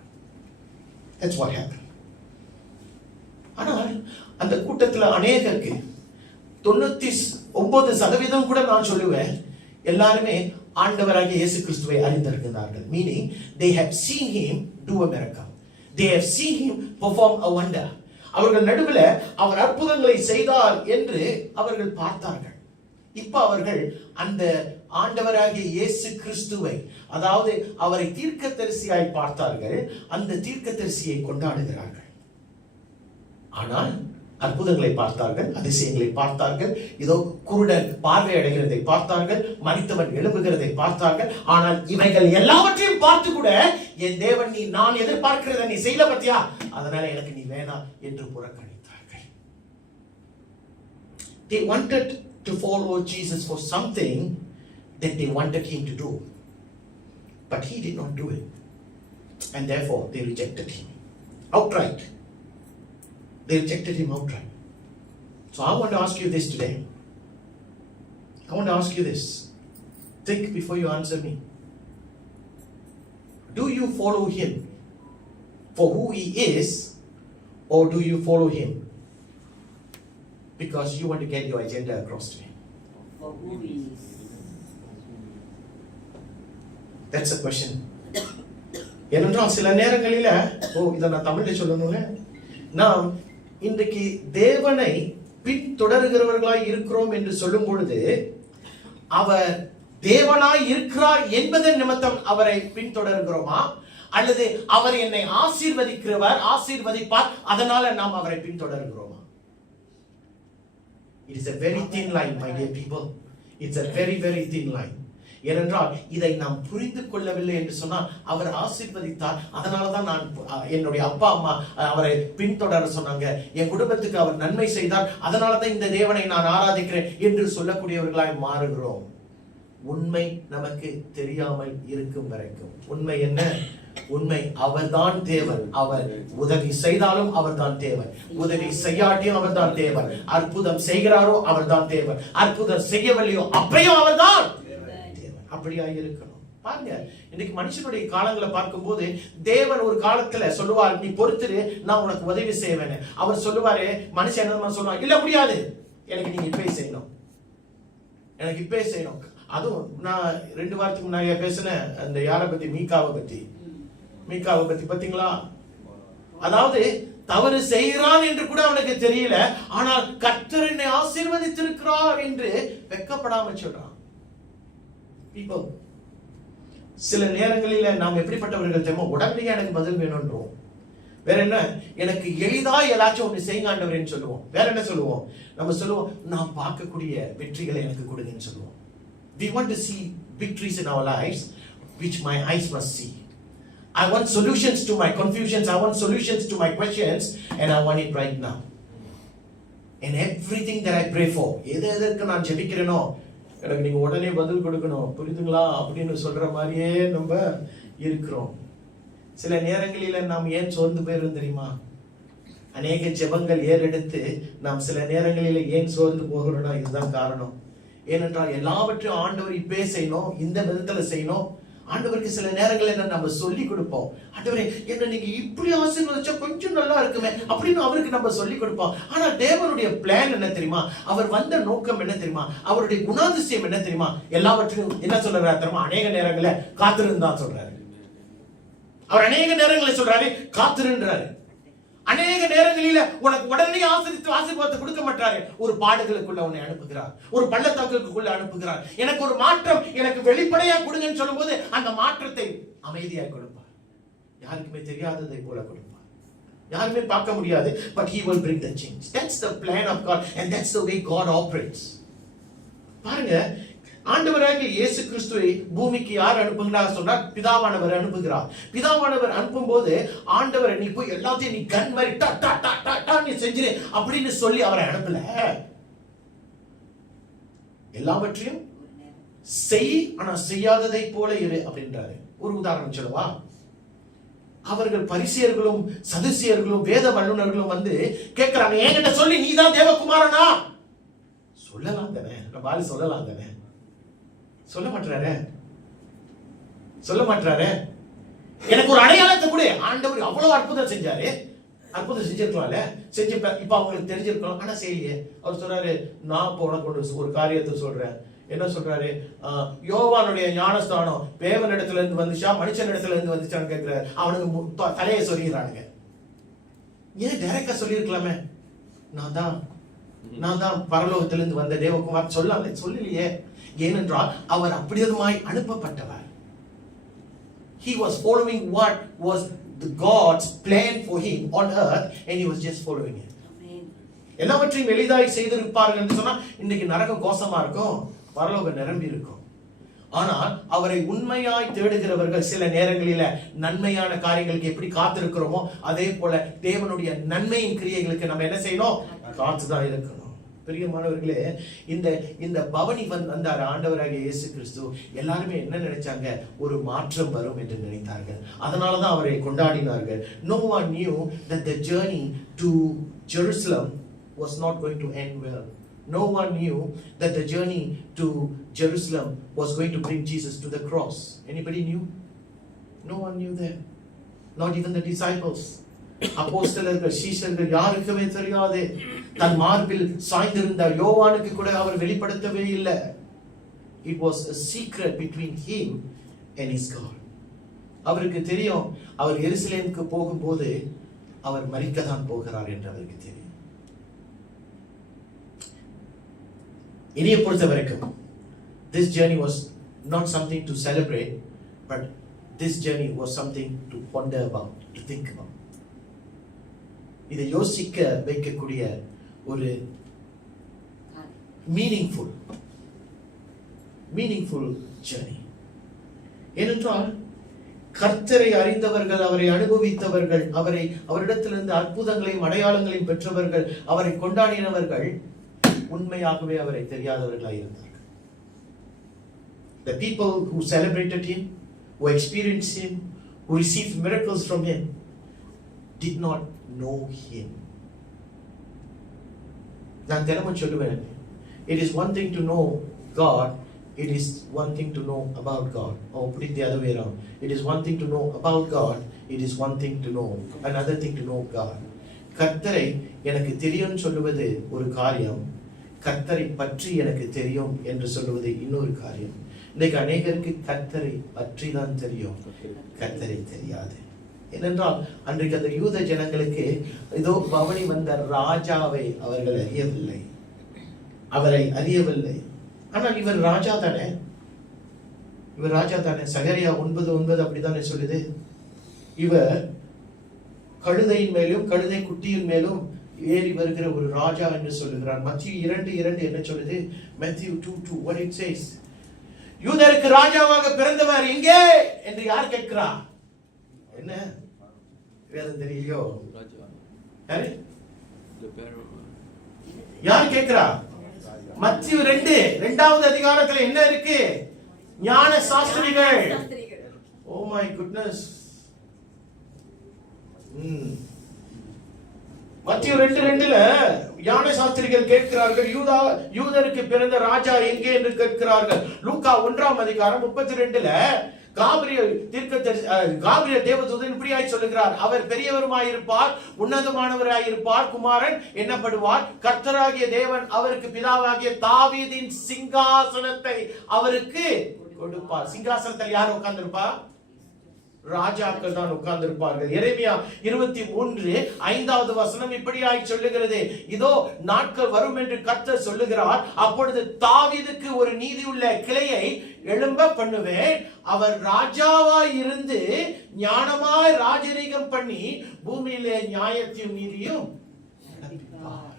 That's what happened. ஆனால் அந்த கூட்டத்துல அநேகருக்கு 99% கூட நான் சொல்லுவேன், எல்லாருமே ஆண்டவராகிய இயேசு கிறிஸ்துவை அறிந்திருக்கிறார்கள். Meaning they have seen him do a miracle. They have seen him perform a wonder. அவர்கள் நடுவில் அவர் அற்புதங்களை செய்தார் என்று அவர்கள் பார்த்தார்கள். இப்ப அவர்கள் அந்த ஆண்டவராகிய இயேசு கிறிஸ்துவை, அதாவது அவரை தீர்க்கதரிசியாய் பார்த்தார்கள். அந்த தீர்க்கதரிசியை கொண்டாடுகிறார்கள். ஆனால் அற்புதங்களை பார்த்தார்கள், அதிசயங்களை பார்த்தார்கள், இதோ குருடன் பார்வை அடைகிறதை பார்த்தார்கள், மரித்தவன் எழும்புகிறதை பார்த்தார்கள். ஆனால் இவைகள் எல்லாவற்றையும் பார்த்து கூட, என் தேவன் நீ நான் எதிர்பார்க்கிறத நீ செய்யல பத்தியா, அதனால எனக்கு நீ வேணாம் என்று புறக்கணித்தார்கள். They wanted to follow Jesus for something that they wanted him to do, but he did not do it, and therefore they rejected him outright. They rejected him outright. So I want to ask you this today. I want to ask you this. Think before you answer me. Do you follow him for who he is, or do you follow him because you want to get your agenda across to him? For who he is. That's a question. ஏனென்றால் சில நேரங்களில, இதை நான் தமிழ்ல சொல்லணும்ல, நாம் இன்றைக்கு தேவனை பின்தொடர்கிறவர்களாய் இருக்கிறோம் என்று சொல்லும் பொழுது, அவர் தேவனாய் இருக்கிறார் என்பதன் நிமித்தம் அவரை பின்தொடர்கிறோமா, அல்லது அவர் என்னை ஆசீர்வதிப்பார் அதனால நாம் அவரை பின்தொடர்கிறோமா? It is a very thin line, my dear people. It's a very, very thin line. ஏனென்றால் இதை நாம் புரிந்து கொள்ளவில்லை என்று சொன்னால், அவர் ஆசீர்வதித்தார் அதனாலதான் நான் என்னுடைய அப்பா அம்மா அவரை பின்தொடர சொன்னாங்க, என் குடும்பத்துக்கு அவர் நன்மை செய்தார் அதனாலதான் இந்த தேவனை நான் ஆராதிக்கிறேன் என்று சொல்லக்கூடியவர்களாய் மாறுகிறோம். உண்மை நமக்கு தெரியாமல் இருக்கும் வரைக்கும் உண்மை என்ன? உண்மை அவர்தான் தேவன். அவர் உதவி செய்தாலும் அவர்தான் தேவன், உதவி செய்யாட்டியும் அவர்தான் தேவன். அற்புதம் செய்கிறாரோ அவர்தான் தேவன், அற்புதம் செய்யவில்லையோ அப்பையும் அவர்தான். அப்படியாக இருக்கணும். பாருங்க, இன்னைக்கு மனுஷனுடைய காலங்களை பார்க்கும்போது, தேவன் ஒரு காலத்துல சொல்லுவார், நீ பொறுத்துரு நான் உனக்கு உதவி செய்வேன். அவர் சொல்லுவாரு, மனுஷன் என்ன சொல்லுவார், இல்ல முடியாது, எனக்கு நீங்க இப்பே செய்யணும், எனக்கு இப்பே செய்யணும். அதுவும் நான் 2 வாரத்துக்கு முன்னாடியே பேசினேன், அந்த யாரை பத்தி, மீகாவை பத்தி பாத்தீங்களா? அதாவது தவறு செய்கிறான் என்று கூட அவனுக்கு தெரியல, ஆனால் கர்த்தர் என்னை ஆசீர்வதித்திருக்கிறார் என்று வெட்கப்படாம சொல்றான். People, சில நேரங்களில நாம் எப்படிப்பட்டவர்கள் தெரியுமா? உடனடியாக எனக்கு பதில் வேணும்ன்றோம். வேற என்ன, எனக்கு எளிதா ஏதாச்சும் ஒன்று செய்யுங்க ஆண்டவரேன்னு சொல்லுவோம். வேற என்ன சொல்லுவோம்? நம்ம சொல்லுவோம், நான் பார்க்கக்கூடிய வெற்றிகளை எனக்கு கொடுங்கன்னு சொல்லுவோம். We want to see victories in our lives which my eyes must see. I want solutions to my confusions, I want solutions to my questions, and I want it right now. And everything that I pray for, எதற்கு நான் ஜெபிக்கிறேனோ எனக்கு நீங்க உடனே பதில் கொடுக்கணும், புரியுதுங்களா அப்படின்னு சொல்ற மாதிரியே நம்ம இருக்கிறோம். சில நேரங்களில நாம் ஏன் சோர்ந்து போயிரும் தெரியுமா? அநேக ஜெபங்கள் ஏறெடுத்து நாம் சில நேரங்களில ஏன் சோர்ந்து போகிறோம்னா இதுதான் காரணம். ஏனென்றால் எல்லாவற்றையும் ஆண்டவர் இப்பே செய்யணும், இந்த விதத்துல செய்யணும். ஆண்டவருக்கு சில நேரங்கள் என்ன நம்ம சொல்லி கொடுப்போம், ஆண்டவரே என்ன நீங்க இப்படி ஆசீர்வதிச்சா கொஞ்சம் நல்லா இருக்குமே அப்படின்னு அவருக்கு நம்ம சொல்லி கொடுப்போம். ஆனா தேவனுடைய பிளான் என்ன தெரியுமா? அவர் வந்த நோக்கம் என்ன தெரியுமா? அவருடைய குணாதிசயம் என்ன தெரியுமா? எல்லாவற்றையும் என்ன சொல்றாரு தெரியுமா? அநேக நேரங்கள காத்திருந்தா சொல்றாரு. அவர் அநேக நேரங்களை சொல்றாரு காத்திருன்றாரு. அநேக நேரங்களில உனக்கு உடனே ஆசீர்வாதத்தை கொடுக்க மாட்டாரு. ஒரு பாடுகளுக்குள்ள உன்னை அனுப்புகிறார், ஒரு பள்ளத்தாக்குக்குள்ள அனுப்புகிறார். எனக்கு ஒரு மாற்றம் எனக்கு வெளிப்படையா கொடுங்கன்னு சொல்லும்போது அந்த மாற்றத்தை அமைதியா கொடுப்பார். யாருக்குமே தெரியாததை போல கொடுப்பார், யாருமே பார்க்க முடியாது. But he will bring the change. That's the plan of God and that's the way God operates. பாருங்க, ஆண்டவராகிய இயேசு கிறிஸ்துவை பூமிக்கு யார் அனுப்புகிறார் சொன்னா பிதாவானவர் அனுப்புகிறார். பிதாவானவர் அனுப்பும் போது ஆண்டவர் நீ போய் எல்லாத்தையும் நீ கண் மாதிரி நீ செஞ்சிரு அப்படின்னு சொல்லி அவரை அனுப்பல. எல்லாவற்றையும் செய், ஆனா செய்யாததை போல இரு அப்படின்றாரு. ஒரு உதாரணம் சொல்லவா? அவர்கள் பரிசேயர்களும் சதுசேயர்களும் வேத வல்லுநர்களும் வந்து கேட்கிறாங்க, என்கிட்ட சொல்லி நீதான் தேவகுமாரனா? சொல்லலாம் தானே, நம்ம சொல்லலாம் தானே? சொல்ல மாட்டாரு. எனக்கு ஒரு அடையாளத்தை கூட. ஆண்டவர் அவ்வளவு அற்புதம் செஞ்சாரு, அற்புதம் செஞ்சிருக்கலாம்ல, செஞ்சு இப்ப அவங்களுக்கு தெரிஞ்சிருக்கலாம், ஆனா செய்யலையே. அவர் சொல்றாரு, நான் இப்ப உனக்கு ஒரு காரியத்தை சொல்றேன். என்ன சொல்றாரு? யோவானுடைய ஞானஸ்தானம் தேவன் இடத்துல இருந்து வந்துச்சா மனுஷன் இடத்துல இருந்து வந்துச்சான்னு கேட்கிறாரு. அவனுக்கு தலையை சொல்லிடுறானுங்க. ஏன் டைரக்டா சொல்லியிருக்கலாமே, நான் தான் பரலோகத்திலிருந்து வந்த தேவகுமார் சொல்லலையே. ஏனென்றால் அவர் அப்படியதுமாய் அனுப்பப்பட்டவர். He was following what was the God's plan for him on earth, and he was just following it. எல்லாவற்றையும் எளிதாய் செய்திருப்பார்கள் என்று சொன்னா இன்னைக்கு நரகம் கோசமா இருக்கும், பரலோகம் நிரம்பி இருக்கும். ஆனால் அவரை உண்மையாய் தேடுகிறவர்கள் சில நேரங்களில நன்மையான காரியங்களுக்கு எப்படி காத்திருக்கிறோமோ அதே போல தேவனுடைய நன்மையின் கிரியைகளுக்கு நம்ம என்ன செய்யணும்? காத்துதான் இருக்கணும். பிரியமானவர்களே, இந்த பவனி வந்தார் ஆண்டவராகிய இயேசு கிறிஸ்து. எல்லாருமே என்ன நினைச்சாங்க? ஒரு மாற்றம் வரும் என்று நினைத்தார்கள். அதனாலதான் அவரை கொண்டாடினார்கள். No one knew that the journey to Jerusalem was not going to end well. No one knew that the journey to Jerusalem was going to bring Jesus to the cross. Anybody knew? No one knew that. Not even the disciples. அப்போஸ்தலர்கள் சீஷர்கள் யாருக்குமே தெரியாது. தன் மார்பில் சாய்ந்திருந்த யோவானுக்கு கூட அவர் வெளிப்படுத்தவே இல்லை. It was a secret between him and his God. அவருக்கு தெரியும், அவர் எருசலேமுக்கு போகும்போது அவர் மரிக்கத்தான் போகிறார் என்று அவருக்கு தெரியும். இனிய பொறுத்த வரைக்கும் this journey was not something to celebrate, but this journey was something to ponder about, to think about. இதை யோசிக்க வைக்கக்கூடிய ஒரு மீனிங்ஃபுல் ஜர்னி. ஏனென்றால் கர்த்தரை அறிந்தவர்கள், அவரை அனுபவித்தவர்கள், அவரிடத்திலிருந்து அற்புதங்களையும் அடையாளங்களையும் பெற்றவர்கள், அவரை கொண்டாடினவர்கள் உண்மையாகவே அவரை தெரியாதவர்களாக இருந்தார்கள். The people who celebrated him, who experienced him, who received miracles from him, did not know him. நான் தினமும் சொல்லுவேன், it is one thing to know God, it is one thing to know about God. Or put it the other way around, it is one thing to know about God, it is one thing to know, another thing to know God. கர்த்தரை எனக்கு தெரியும் சொல்லுவது ஒரு காரியம், கர்த்தரை பற்றி எனக்கு தெரியும் என்று சொல்லுவது இன்னொரு காரியம். இன்னைக்கு அநேகருக்கு கர்த்தரை பற்றி தான் தெரியும், கர்த்தரை தெரியாது. ஏனென்றால் அன்றைக்கு அந்த யூத ஜனங்களுக்கு இதோ பவனி வந்த ராஜாவை அவர்கள் அறியவில்லை. ஆனால் இவர் ராஜா தானே, சகரியா 9:9 அப்படித்தானே சொல்லுது. இவர் கழுதையின் மேலும் கழுதை குட்டியின் மேலும் ஏறி வருகிற ஒரு ராஜா என்று சொல்லுகிறார். மத்தேயு 2:2 என்ன சொல்லுது? Matthew 2:2 what it says, யூதருக்கு ராஜாவாக பிறந்தவர் எங்கே என்று யார் கேட்கிறார்? என்ன வேதம் தெரியலையோ? யார் கேட்கிறா? மத்தேயு 2வது அதிகாரத்துல என்ன இருக்கு? ஞான சாஸ்திரிகள். Oh my goodness. மத்தேயு 2:2 ஞான சாஸ்திரிகள் கேட்கிறார்கள், யூதருக்கு பிறந்த ராஜா எங்கே என்று கேட்கிறார்கள். லூக்கா 1ஆம் அதிகாரம் 32 காபிரியல் தேவதூதன் இப்படியாய் சொல்லுகிறார், அவர் பெரியவருமாயிருப்பார், உன்னதமானவராயிருப்பார், குமாரன் என்னப்படுவார், கர்த்தராகிய தேவன் அவருக்கு பிதாவாகிய தாவீதின் சிங்காசனத்தை அவருக்கு கொடுப்பார். சிங்காசனத்தில் யார் உட்கார்ந்திருப்பா? ராஜாக்கள் தான் உட்கார்ந்திருப்பார்கள். எரேமியா 23:5 வசனம் இப்படியாய் சொல்லுகிறது, இதோ நாட்கள் வரும் என்று கர்த்தர் சொல்லுகிறார், அப்பொழுது தாவீதுக்கு ஒரு நீதியுள்ள கிளையை எழும்ப பண்ணுவேன், அவர் ராஜாவாய் இருந்து ஞானமாய் ராஜரீகம் பண்ணி பூமியிலே நியாயத்தையும் நீதியும் நடப்பிப்பார்.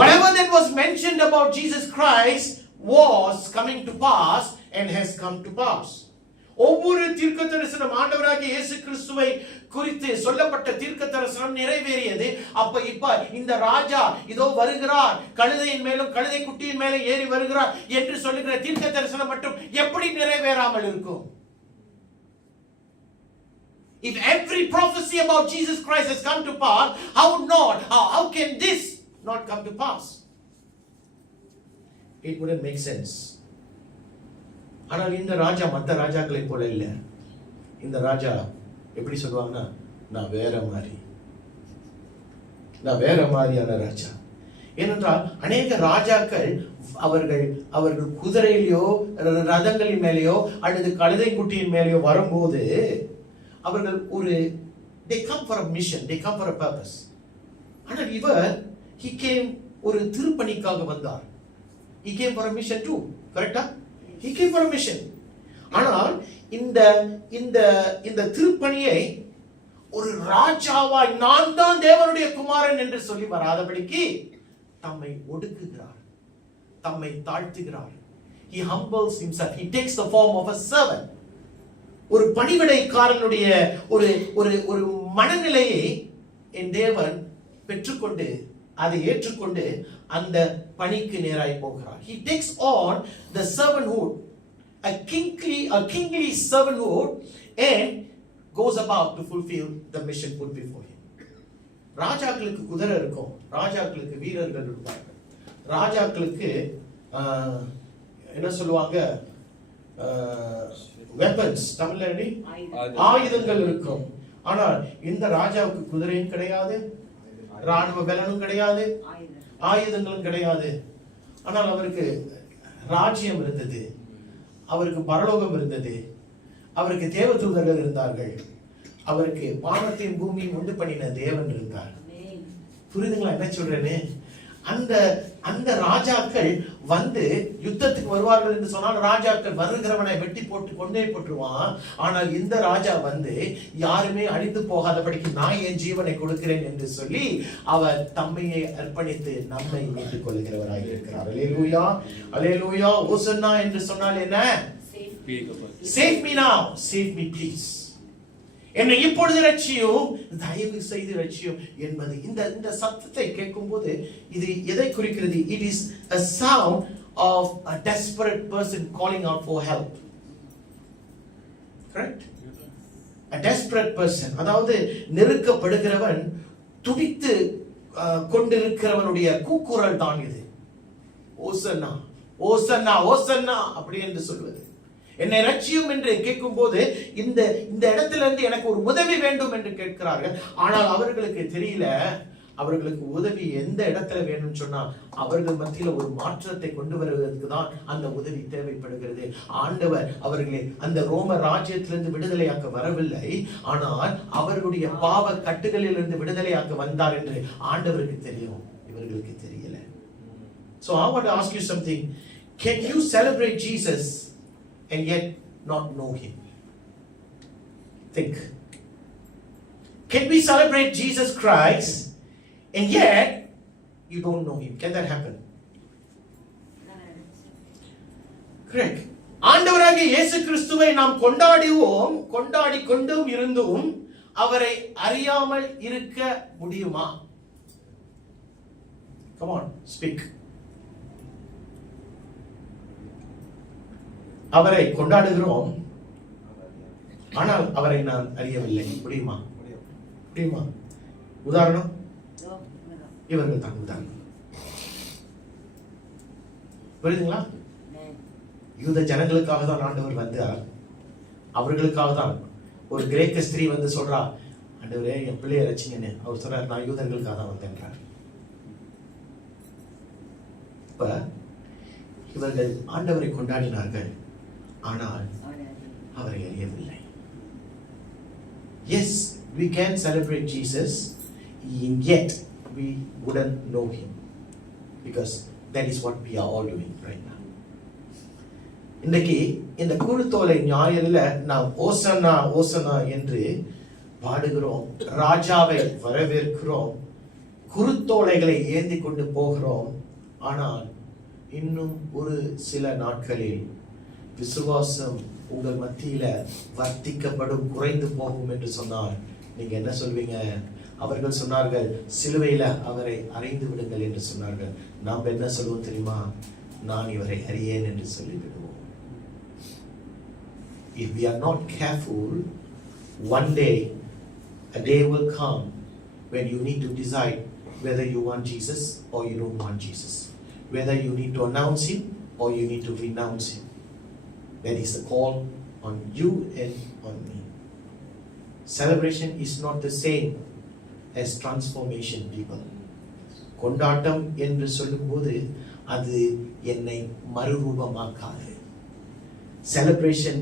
Whatever that was mentioned about Jesus Christ was coming to pass and has come to pass. ஒவ்வொரு தீர்க்க தரிசனம் ஆண்டவராகிய இயேசு கிறிஸ்துவை குறித்து சொல்லப்பட்ட தீர்க்க தரிசனம் நிறைவேறியது. இப்ப இந்த ராஜா இதோ வருகிறார், கழுதையின் மேலும் கழுதை குட்டியின் மேலும் ஏறி வருகிறார் என்று சொல்லுகிற தீர்க்க தரிசனம் மட்டும் எப்படி நிறைவேறாமல் இருக்கும்? If every prophecy about Jesus Christ has come to pass, how can this not come to pass? It wouldn't make sense. ஆனால் இந்த ராஜா மற்ற ராஜாக்களை போல இல்லை. இந்த ராஜா எப்படி சொல்லுவாங்கன்னா, நான் வேற மாதிரியான ராஜா. ஏனென்றால் அநேக ராஜாக்கள் அவர்கள் குதிரையிலையோ ரதங்களின் மேலேயோ அல்லது கழுதை குட்டியின் மேலேயோ வரும்போது அவர்கள் they come for a mission, they come for a purpose. ஆனால் இவர் he came ஒரு திருப்பணிக்காக வந்தார். He came for a mission too, correct? He came for a mission. ஆனால் இந்த திருப்பணியை ஒரு ராஜாவாய் நான் தான் தேவனுடைய குமாரன் என்று சொல்லி வராதபடிக்கு தம்மை ஒடுக்குகிறார், தம்மை தாழ்த்துகிறார். He humbles himself. He takes the form of a servant. ஒரு பணிவிடைக்காரனுடைய ஒரு மனநிலையை என் தேவன் பெற்றுக்கொண்டு அதை ஏற்றுக்கொண்டு அந்த பணிக்கு நேராய் போகிறார். He takes on the servanthood, a kingly servanthood, and goes about to fulfill the mission put before him. ராஜாக்களுக்கு குதிரை இருக்கும், ராஜாக்களுக்கு வீரர்கள் இருப்பார்கள், ராஜாக்களுக்கு என்ன சொல்லுவாங்க, வெப்பன்ஸ், தமிழ்ல ஆயுதங்கள் இருக்கும். ஆனால் இந்த ராஜாவுக்கு குதிரையும் கிடையாது, ராணுவ பலனும் கிடையாது, ஆயுதங்களும் கிடையாது. ஆனால் அவருக்கு ராஜ்யம் இருந்தது, அவருக்கு பரலோகம் இருந்தது, அவருக்கு தேவதூதர்கள் இருந்தார்கள், அவருக்கு வானத்தையும் பூமியும் உண்டு பண்ணின தேவன் இருந்தார். புரியுதுங்களா என்ன சொல்றேன்னு? அந்த ராஜாக்கள் வந்து யுத்தத்துக்கு வருவார்கள் என்று சொன்னால் ராஜாக்கள் வருகிறவனை வெட்டி போட்டு கொண்டே போட்டுருவான். ஆனால் இந்த ராஜா வந்து யாருமே அழிந்து போகாதபடிக்கு நான் என் ஜீவனை கொடுக்கிறேன் என்று சொல்லி அவர் தம்மையை அர்ப்பணித்து நம்மை மீட்டுக் கொள்கிறவராக இருக்கிறார். அல்லேலூயா, அல்லேலூயா. ஓசன்னா என்று சொன்னால் என்ன? Save me now, save me please. என்னை இப்பொழுது ரட்சியும், தயவு செய்து ரட்சியும் என்பது இந்த சத்தத்தை கேட்கும்போது இது எதை குறிக்கிறது? It is a sound of a desperate person calling out for help. Correct? A desperate person, அதாவது நெருக்கப்படுகிறவன், துடித்து கொண்டிருக்கிறவனுடைய கூக்குரல் தான் இது. ஓசன்னா, ஓசன்னா, ஓசன்னா அப்படி என்று சொல்வது. என்னை ரட்சியும் என்று கேட்கும் போது இந்த இடத்துல இருந்து எனக்கு ஒரு உதவி வேண்டும் என்று கேட்கிறார்கள். ஆனால் அவர்களுக்கு தெரியல, அவர்களுக்கு உதவி எந்த இடத்துல வேணும்னு சொன்னா அவர்கள் மத்தியில ஒரு மாற்றத்தை கொண்டு வருவதற்கு தான் அந்த உதவி தேவைப்படுகிறது. ஆண்டவர் அவர்களை அந்த ரோம ராஜ்யத்திலிருந்து விடுதலையாக்க வரவில்லை, ஆனால் அவர்களுடைய பாவ கட்டுகளிலிருந்து விடுதலையாக்க வந்தார் என்று ஆண்டவருக்கு தெரியும், இவர்களுக்கு தெரியல. So I want to ask you something. Can you celebrate Jesus and yet not know him? Think. Can we celebrate Jesus Christ and yet you don't know him? Can that happen? Correct. ஆண்டவராகிய இயேசு கிறிஸ்துவை நாம் கொண்டாடி கொண்டும் இருந்தும் அவரை அறியாமல் இருக்க முடியுமா? Come on, speak. அவரை கொண்டாடுகிறோம், ஆனால் அவரை நான் அறியவில்லை. முடியுமா? முடியுமா? உதாரணம் இவர்கள் தான் உதாரணம். புரியுதுங்களா? யூத ஜனங்களுக்காக தான் ஆண்டவர் வந்தார், அவர்களுக்காக தான். ஒரு கிரேக்க ஸ்திரீ வந்து சொல்றா, ஆண்டவரே என் பிள்ளைய ரட்சிங்கன்னு. அவர் சொல்றார், நான் யூதர்களுக்காக தான் வந்தேன்றார். இப்ப இவர்கள் ஆண்டவரை கொண்டாடினார்கள், ஆனால் அவரை அறியவில்லை. Yes, we can celebrate Jesus, yet we wouldn't know him, because that is what we are all doing right now. இன்னைக்கு இந்த குருத்தோலை ஞாயிறுல நாம் ஓசன்னா ஓசன்னா என்று பாடுகிறோம், ராஜாவை வரவேற்கிறோம், குருத்தோலைகளை ஏந்தி கொண்டு போகிறோம். ஆனால் இன்னும் ஒரு சில நாட்களில் விசுவாசம் உங்கள் மத்தியில வர்த்திக்கப்படும், குறைந்து போகும் என்று சொன்னால் நீங்க என்ன சொல்வீங்க? அவர்கள் சொன்னார்கள் சிலுவையில அவரை அறைந்து விடுங்கள் என்று சொன்னார்கள். நாம் என்ன சொல்லுவோம் தெரியுமா? நான் இவரை அறியேன் என்று சொல்லிவிடுவோம். If we are not careful, one day a day will come when you need to decide whether you want Jesus or you don't want Jesus, whether you need to announce him or you need to renounce him. That is the call on you and on me. Celebration is not the same as transformation, people. கொண்டாட்டம் என்று சொல்லும்போது அது என்னை மறுரூபமாக்காது. Celebration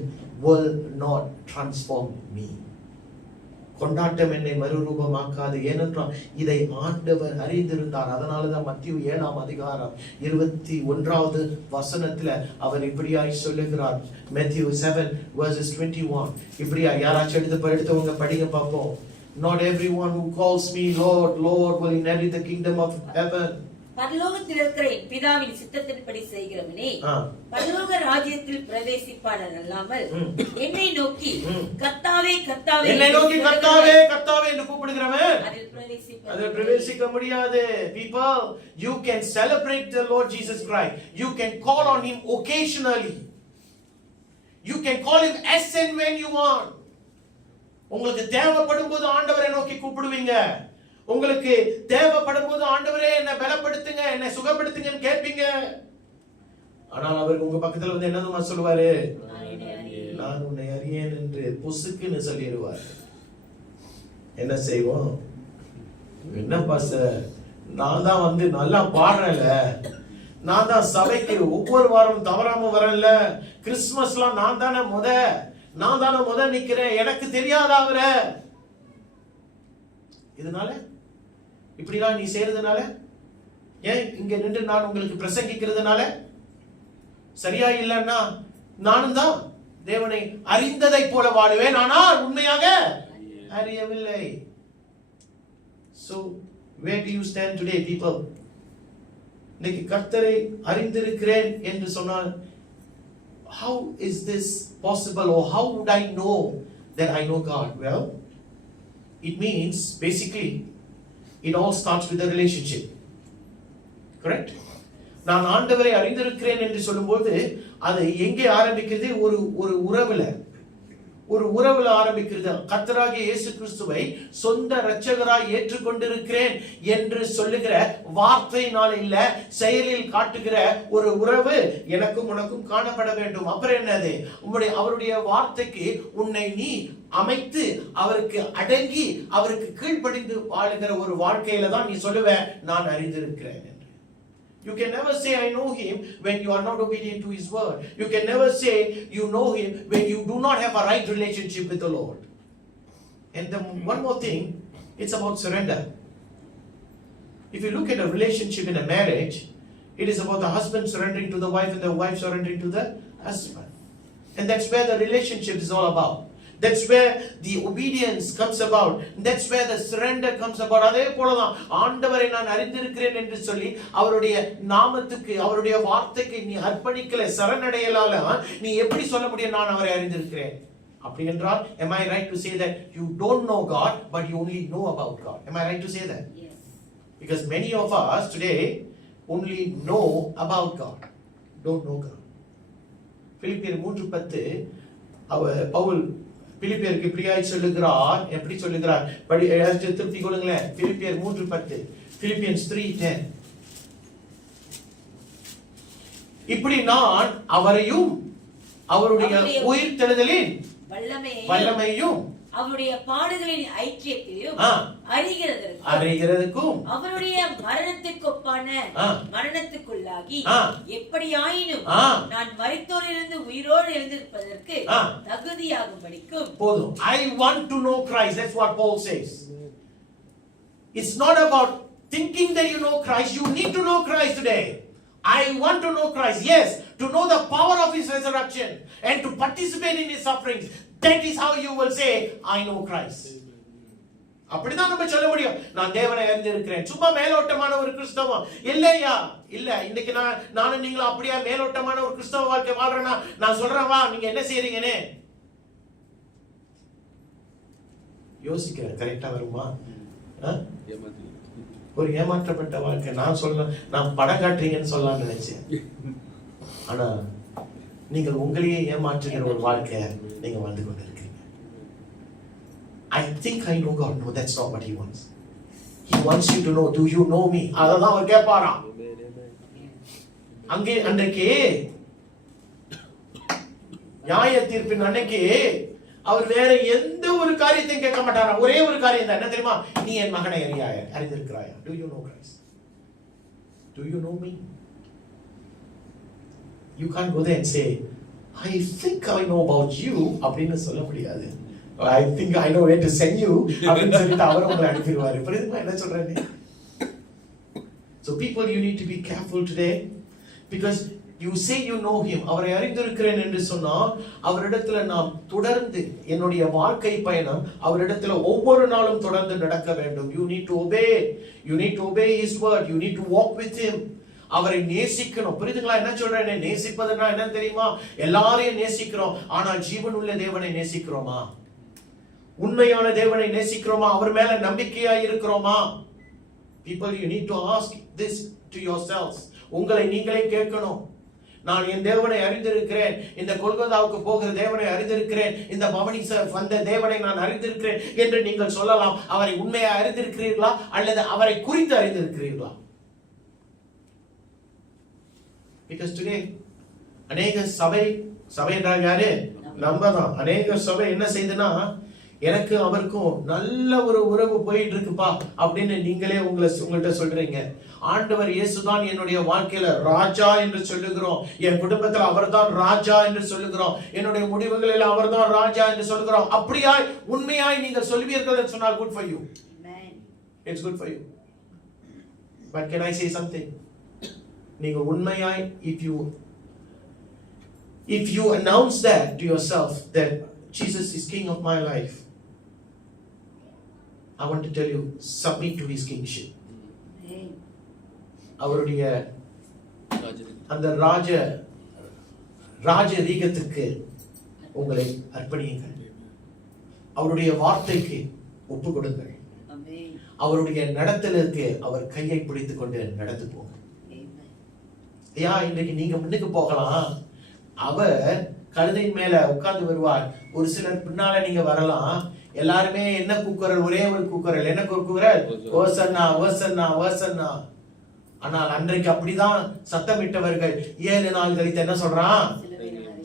will not transform me. கொண்டாட்டம் என்னை மறுரூபமாக்காது. ஏனென்றால் இதை ஆண்டவர் அறிந்திருந்தார். அதனாலதான் மத்தேயு 7ஆம் அதிகாரம் 21வது வசனத்துல அவர் இப்படியாய் சொல்லுகிறார். Matthew 7 verses 21. இப்படியா யாராச்சும் எடுத்தவங்க படிங்க பார்ப்போம். Not everyone who calls me Lord, Lord will inherit the kingdom of heaven. பரலோகத்தில் இருக்கிற என் பிதாவின் சித்தத்தின்படி செய்கிறவனே பரலோக ராஜ்யத்தில் பிரவேசிப்பான் அல்லாமல் என்னை நோக்கி கர்த்தாவே கர்த்தாவே என்று கூப்பிடுகிறவன் அதில் பிரவேசிக்க முடியாது. People, you can celebrate the Lord Jesus Christ. You can call on him occasionally. You can call him as and when you want. உங்களுக்கு தேவைப்படும் போது ஆண்டவரை நோக்கி கூப்பிடுவீங்க. உங்களுக்கு தேவைப்படும் போது ஆண்டவரே என்னை பலப்படுத்துங்க, என்னை சுகப்படுத்துங்கன்னு கேட்பீங்க. ஆனால் அவர் உங்க பக்கத்துல வந்து என்னதுமா சொல்லுவாரு? நான் உன்னை அறியேன் என்று பொசுக்குன்னு சொல்லிடுவார். என்ன செய்வோம்? என்ன பாஸ்டர், நான் தான் வந்து நல்லா பாடுறேன்ல, நான் தான் சபைக்கு ஒவ்வொரு வாரம் தவறாம வரேன்ல, கிறிஸ்துமஸ்லாம் நான் தானே முத நிக்கிறேன், எனக்கு தெரியாதா அவர? இதனால இப்படிலாம் நீ செய்யறதுனால, ஏன் இங்க நின்று நான் உங்களுக்கு பிரசங்கிக்கிறதுனால சரியா இல்லைன்னா நானும் தான் தேவனை அறிந்ததை போல வாழுவேன், ஆனால் உண்மையாக அறியவில்லை. So where do you stand today, people? இன்னைக்கு கர்த்தரை அறிந்திருக்கிறேன் என்று சொன்னால், how is this possible, or how would I know that I know God? Well, it means basically it all starts with a relationship. Correct? நான் ஆண்டவரை அறிந்திருக்கிறேன் என்று சொல்லும்போது அது எங்கே ஆரம்பிக்கிறது? ஒரு உறவுல ஆரம்பிக்கிறது. கர்த்தராகிய இயேசு கிறிஸ்துவை சொந்த இரட்சகராய் ஏற்றுக்கொண்டிருக்கிறேன் என்று சொல்லுகிற வார்த்தையினால் இல்ல, செயலில் காட்டுகிற ஒரு உறவு எனக்கும் உனக்கும் காணப்பட வேண்டும். அப்புறம் என்னது? அவருடைய வார்த்தைக்கு உன்னை நீ அமைத்து அவருக்கு அடங்கி அவருக்கு கீழ்ப்படிந்து வாழுகிற ஒரு வாழ்க்கையில தான் நீ சொல்லுவ நான் அறிந்திருக்கிறேன். You can never say I know him when you are not obedient to his word. You can never say you know him when you do not have a right relationship with the Lord. And then one more thing, it's about surrender. If you look at a relationship in a marriage, it is about the husband surrendering to the wife and the wife surrendering to the husband. And that's where the relationship is all about. That's where the obedience comes about. That's where the surrender comes about. அதே போலதான் ஆண்டவரை நான் அறிந்திருக்கிறேன் என்று சொல்லி அவருடைய நாமத்துக்கு அவருடைய வார்த்தைக்கு நீ அர்ப்பணிக்கல, சரணடையலால நீ எப்படி சொல்ல முடியும் நான் அவரை அறிந்திருக்கிறேன்? அப்படி என்றால், am I right to say that you don't know God but you only know about God? Am I right to say that? Yes. Because many of us today only know about God, don't know God. பிலிப்பியர் 3:10 பவுல் பிலிப்பியருக்கு இப்படியாய் சொல்லுகிறார். எப்படி சொல்லுகிறார்? திருப்பி கொள்ளுங்களேன். பிலிப்பியர் 3:10. Philippians 3:10. இப்படி நான் அவரையும் அவருடைய உயிர்த்தெழுதலின் வல்லமையும் அவருடைய பாடுகளின் ஐக்கியத்தையும் அறிகிறதுக்கும் அவருடைய மரணத்துக்கொப்பான மரணத்துக்குள்ளாகி எப்படியாயினும் நான் மரித்தோரிலிருந்து உயிரோடு எழுந்திருப்பதற்கு தகுதியாகும்படிக்கும் போதும். I want to know Christ. That's what Paul says. It's not about thinking that you know Christ. You need to know Christ today. I want to know Christ. Yes, to know the power of his resurrection and to participate in his sufferings. That is how you will say I know Christ. அப்படிதான் நம்ம சொல்ல முடியும் நான் தேவனை அறிந்திருக்கிறேன். சும்மா மேலோட்டமான ஒரு கிறிஸ்தவம் இல்லையா? இல்ல. இன்னைக்கு நானும் நீங்களும் அப்படியே மேலோட்டமான ஒரு கிறிஸ்தவ வாழ்க்கை வாழ்றேன்னா நான் சொல்றேன் வா நீங்க என்ன செய்றீங்கன்னு யோசிக்கிறேன். கரெக்டா வருமா? ஒரு ஏமாற்றப்பட்ட வாழ்க்கை. நான் படம் காட்டுறீங்கன்னு சொல்லலாம்னு நினைச்சேன். ஆனா நீங்கள் உங்களையே ஏமாற்றுகிற ஒரு வாழ்க்கை நீங்க வாழ்ந்து கொண்டிருக்கீங்க. I think I know God. No, that's not what he wants. He wants you to know, do you know me? அதான் அவர் கேட்பாராம். அங்கே அன்றைக்கு நியாய தீர்ப்பின் அன்னைக்கு அவர் வேற எந்த ஒரு காரியத்தையும் கேட்க மாட்டாரா? ஒரே ஒரு காரியம் தான், என்ன தெரியுமா? நீ என் மகனை அறிந்திருக்கிறாயா? Do you know Christ? Do you know me? You can't go there and say, I think I know about you அப்படின்னு சொல்ல முடியாது. I think I know where to send you அப்படின்னு சொல்லிட்டு அவர் உங்களை அனுப்பிடுவாரு. புரியுதுமா என்ன சொல்றேன்? So people, you need to be careful today, because you say you know him. அவரை அறிந்திருக்கிறேன் என்று சொன்னால் அவரிடத்துல நாம் தொடர்ந்து, என்னுடைய வாழ்க்கை பயணம் அவரிடத்துல ஒவ்வொரு நாளும் தொடர்ந்து நடக்க வேண்டும். You need to obey. You need to obey his word. You need to walk with him. அவரை நேசிக்கணும். புரியுதுங்களா என்ன சொல்றேன்? நேசிப்பதுன்னா என்ன தெரியுமா? எல்லாரையும் நேசிக்கிறோம், ஆனால் ஜீவன் உள்ள தேவனை நேசிக்கிறோமா? உண்மையான தேவனை நேசிக்கிறோமா? அவர் மேல நம்பிக்கையா இருக்கிறோமா? People, you need to ask this to yourselves. உங்களை நீங்களே கேட்கணும். நான் என் தேவனை அறிந்திருக்கிறேன், இந்த கொல்கத்தாவுக்கு போகிற தேவனை அறிந்திருக்கிறேன், இந்த பவனி வந்த தேவனை நான் அறிந்திருக்கிறேன் என்று நீங்கள் சொல்லலாம். அவரை உண்மையா அறிந்திருக்கிறீர்களா அல்லது அவரை குறித்து அறிந்திருக்கிறீர்களா? Because today அநேக சபை என்றால் யாரு? நம்ம தான். அநேக சபை என்ன செய்துன்னா, எனக்கு அவருக்கும் நல்ல ஒரு உறவு போயிட்டு இருக்குப்பா அப்படின்னு நீங்களே உங்கள்கிட்ட சொல்றீங்க. ஆண்டவர் இயேசுதான் என்னுடைய வாழ்க்கையில ராஜா என்று சொல்லுகிறோம், என் குடும்பத்தில் அவர்தான் ராஜா என்று சொல்லுகிறோம், என்னுடைய முடிவுகளில் அவர்தான் ராஜா என்று சொல்லுகிறோம். அப்படியாய் உண்மையாய் நீங்கள் சொல்வீர்கள் என்று சொன்னால் good for you. It's good for you. But can I say something? நீங்க உண்மையாய் if you announce that to yourself that Jesus is king of my life, I want to tell you, submit to his kingship. அவருடைய அந்த ராஜரீகத்துக்கு உங்களை அர்ப்பணியுங்கள். அவருடைய வார்த்தைக்கு ஒப்பு கொடுங்கள். அவருடைய நடத்தலுக்கு அவர் கையை பிடித்துக் கொண்டு நடந்து போங்க. இன்றைக்கு நீங்க முன்னுக்கு போகலாம், அவர் கழுதையின் மேல உட்கார்ந்து வருவார். ஒரு சிலர் பின்னால நீங்க வரலாம். எல்லாருமே என்ன கூக்குரல்? ஒரே ஒரு கூக்குரல். என்ன கூக்குரல்? ஓசன்னா ஓசன்னா ஓசன்னா. ஆனால் அன்றைக்கு அப்படிதான் சத்தமிட்டவர்கள் 7 நாள் கழித்து என்ன சொல்றான்?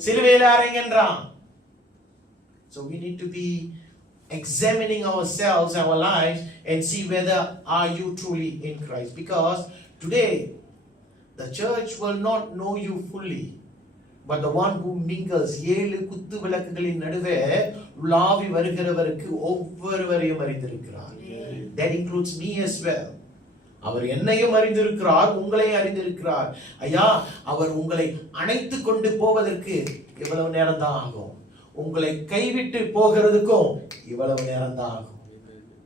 சிலுவையில அறைங்கன்றான். So we need to be examining ourselves, our lives, and see whether are you truly in Christ. Because today the church will not know you fully, but the one who mingles. 7 குத்து விளக்குகளின் நடுவே உலாவி வருகிறவருக்கு ஒவ்வொருவரையும் அறிந்திருக்கிறார். That includes me as well. அவர் என்னையும் அறிந்திருக்கிறார், உங்களையும் அறிந்திருக்கிறார். ஐயா, அவர் உங்களை அணைத்து கொண்டு போவதற்கு இவ்வளவு நேரம் தான் ஆகும். உங்களை கைவிட்டு போகிறதுக்கும் இவ்வளவு நேரம் தான் ஆகும்.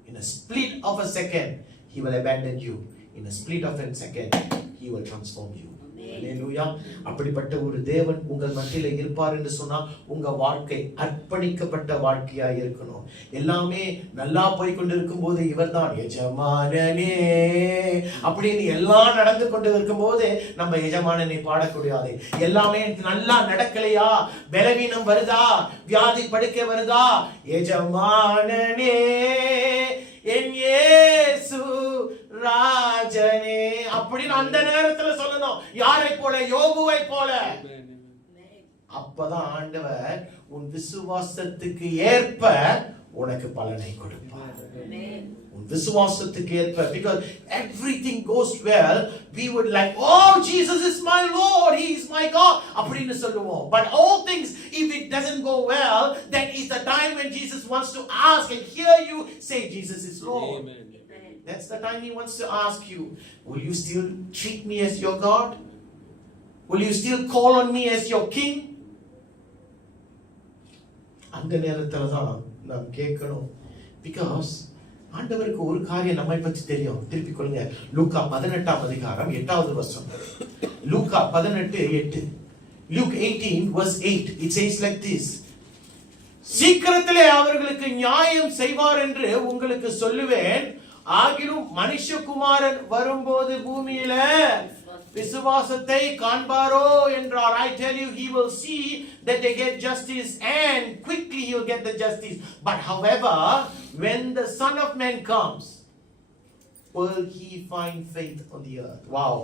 In a split of a second he will abandon you. In a split of a second he will transform you. Hallelujah. அப்படிப்பட்ட ஒரு தேவன் உங்கள் மத்தியில இருப்பார் என்று சொன்னா உங்க வாழ்க்கை அர்ப்பணிக்கப்பட்ட வாழ்க்கையா இருக்கணும். எல்லாமே நல்லா போய் கொண்டிருக்கும் போது இவர்தான் எஜமானனே அப்படின்னு எல்லாம் நடந்து கொண்டு இருக்கும் போது நம்ம எஜமானனை பாடக்கூடாது. எல்லாமே நல்லா நடக்கலையா, பலவீனம் வருதா, வியாதி படுக்கை வருதா, எஜமானனே என் இயேசு ராஜனே அப்படின்னு அந்த நேரத்துல சொல்லணும். யாரை போல? யோபுவை போல. அப்பதான் ஆண்டவர் உன் விசுவாசத்துக்கு ஏற்ப உனக்கு பலனை கொடுப்பார். உன் விசுவாசத்துக்கு ஏற்ப. Because everything goes well, we would like, oh, Jesus is my Lord, he is my God அப்படின்னு சொல்லுவோம். But all things, if it doesn't go well, that is the time when Jesus wants to ask and hear you say Jesus is Lord. Amen. That's the time he wants to ask you, will you still treat me as your God? Will you still call on me as your king? அந்த நேரத்துல தான் நாம் கேட்கணும். Because ஆண்டவருக்கு ஒரு காரியம் நம்மை பற்றி தெரியும். திருப்பிக் கொள்ளுங்க. லூக்கா 18ஆம் அதிகாரம் 8வது வசனம். லூக்கா 18:8. Luke 18 verse 8. It says like this. சீக்கிரத்திலே அவர்களுக்கு நியாயம் செய்வார் என்று உங்களுக்கு சொல்லுவேன், ஆகிலும் மனுஷகுமாரன் வரும்போது பூமியில விசுவாசத்தை காண்பாரோ என்றார். I tell you, he will see that they get justice and quickly he will get the justice. But however, when the Son of Man comes, will he find faith on the earth? Wow.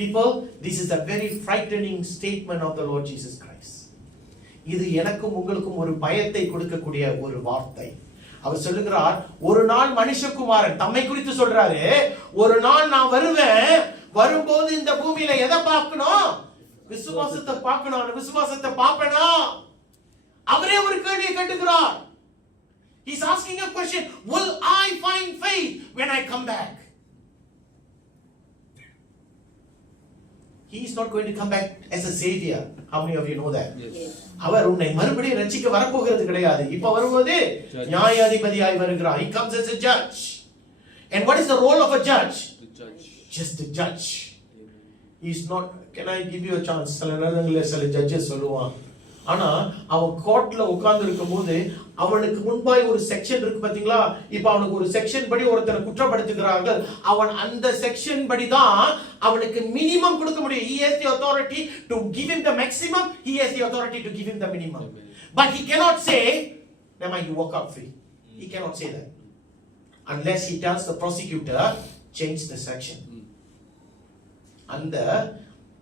People, this is a very frightening statement of the Lord Jesus Christ. இது எனக்கும் உங்களுக்கும் ஒரு பயத்தை கொடுக்கக்கூடிய ஒரு வார்த்தை. அவர் சொல்லுகிறார், ஒரு நாள் மனுஷகுமாரன் தம்மை குறித்து சொல்றாரு, ஒரு நாள் நான் வருவேன், வரும்போது இந்த பூமியில எதை பார்க்கணும்? விசுவாசத்தை பார்க்கணும். அந்த விசுவாசத்தை பார்ப்பேனா? அவரே ஒரு கேள்வியை கேட்டுக்கிறார். He's asking a question, will I find faith when I come back? He is not going to come back as a savior. How many of you know that? Yes. அவர் உன்னை மறுபடியும் ரட்சிக்க வரப்போகிறது கிடையாது. இப்ப வரும்போது நியாயாதிபதியாய் வருகிறார். He comes as a judge. And what is the role of a judge? The judge. Just a judge. He is not. Can I give you a chance? சில நேரங்களில் சில ஜட்ஜஸ் சொல்லுவான், ஆனா அவன் கோர்ட்ல உட்கார்ந்து இருக்கும் போது அவனுக்கு முன்பாய் ஒரு செக்ஷன் இருக்கு பாத்தீங்களா? இப்ப அவனுக்கு ஒரு செக்ஷன் படி ஒருத்தரை குற்றப்படுத்துகிறார்கள், அவன் அந்த செக்ஷன் படி தான் அவனுக்கு மினிமம் கொடுக்க முடியும். He has the authority to give him the maximum, he has the authority to give him the minimum. But he cannot say, never mind, you walk out free. He cannot say that unless he tells the prosecutor, change the section. அந்த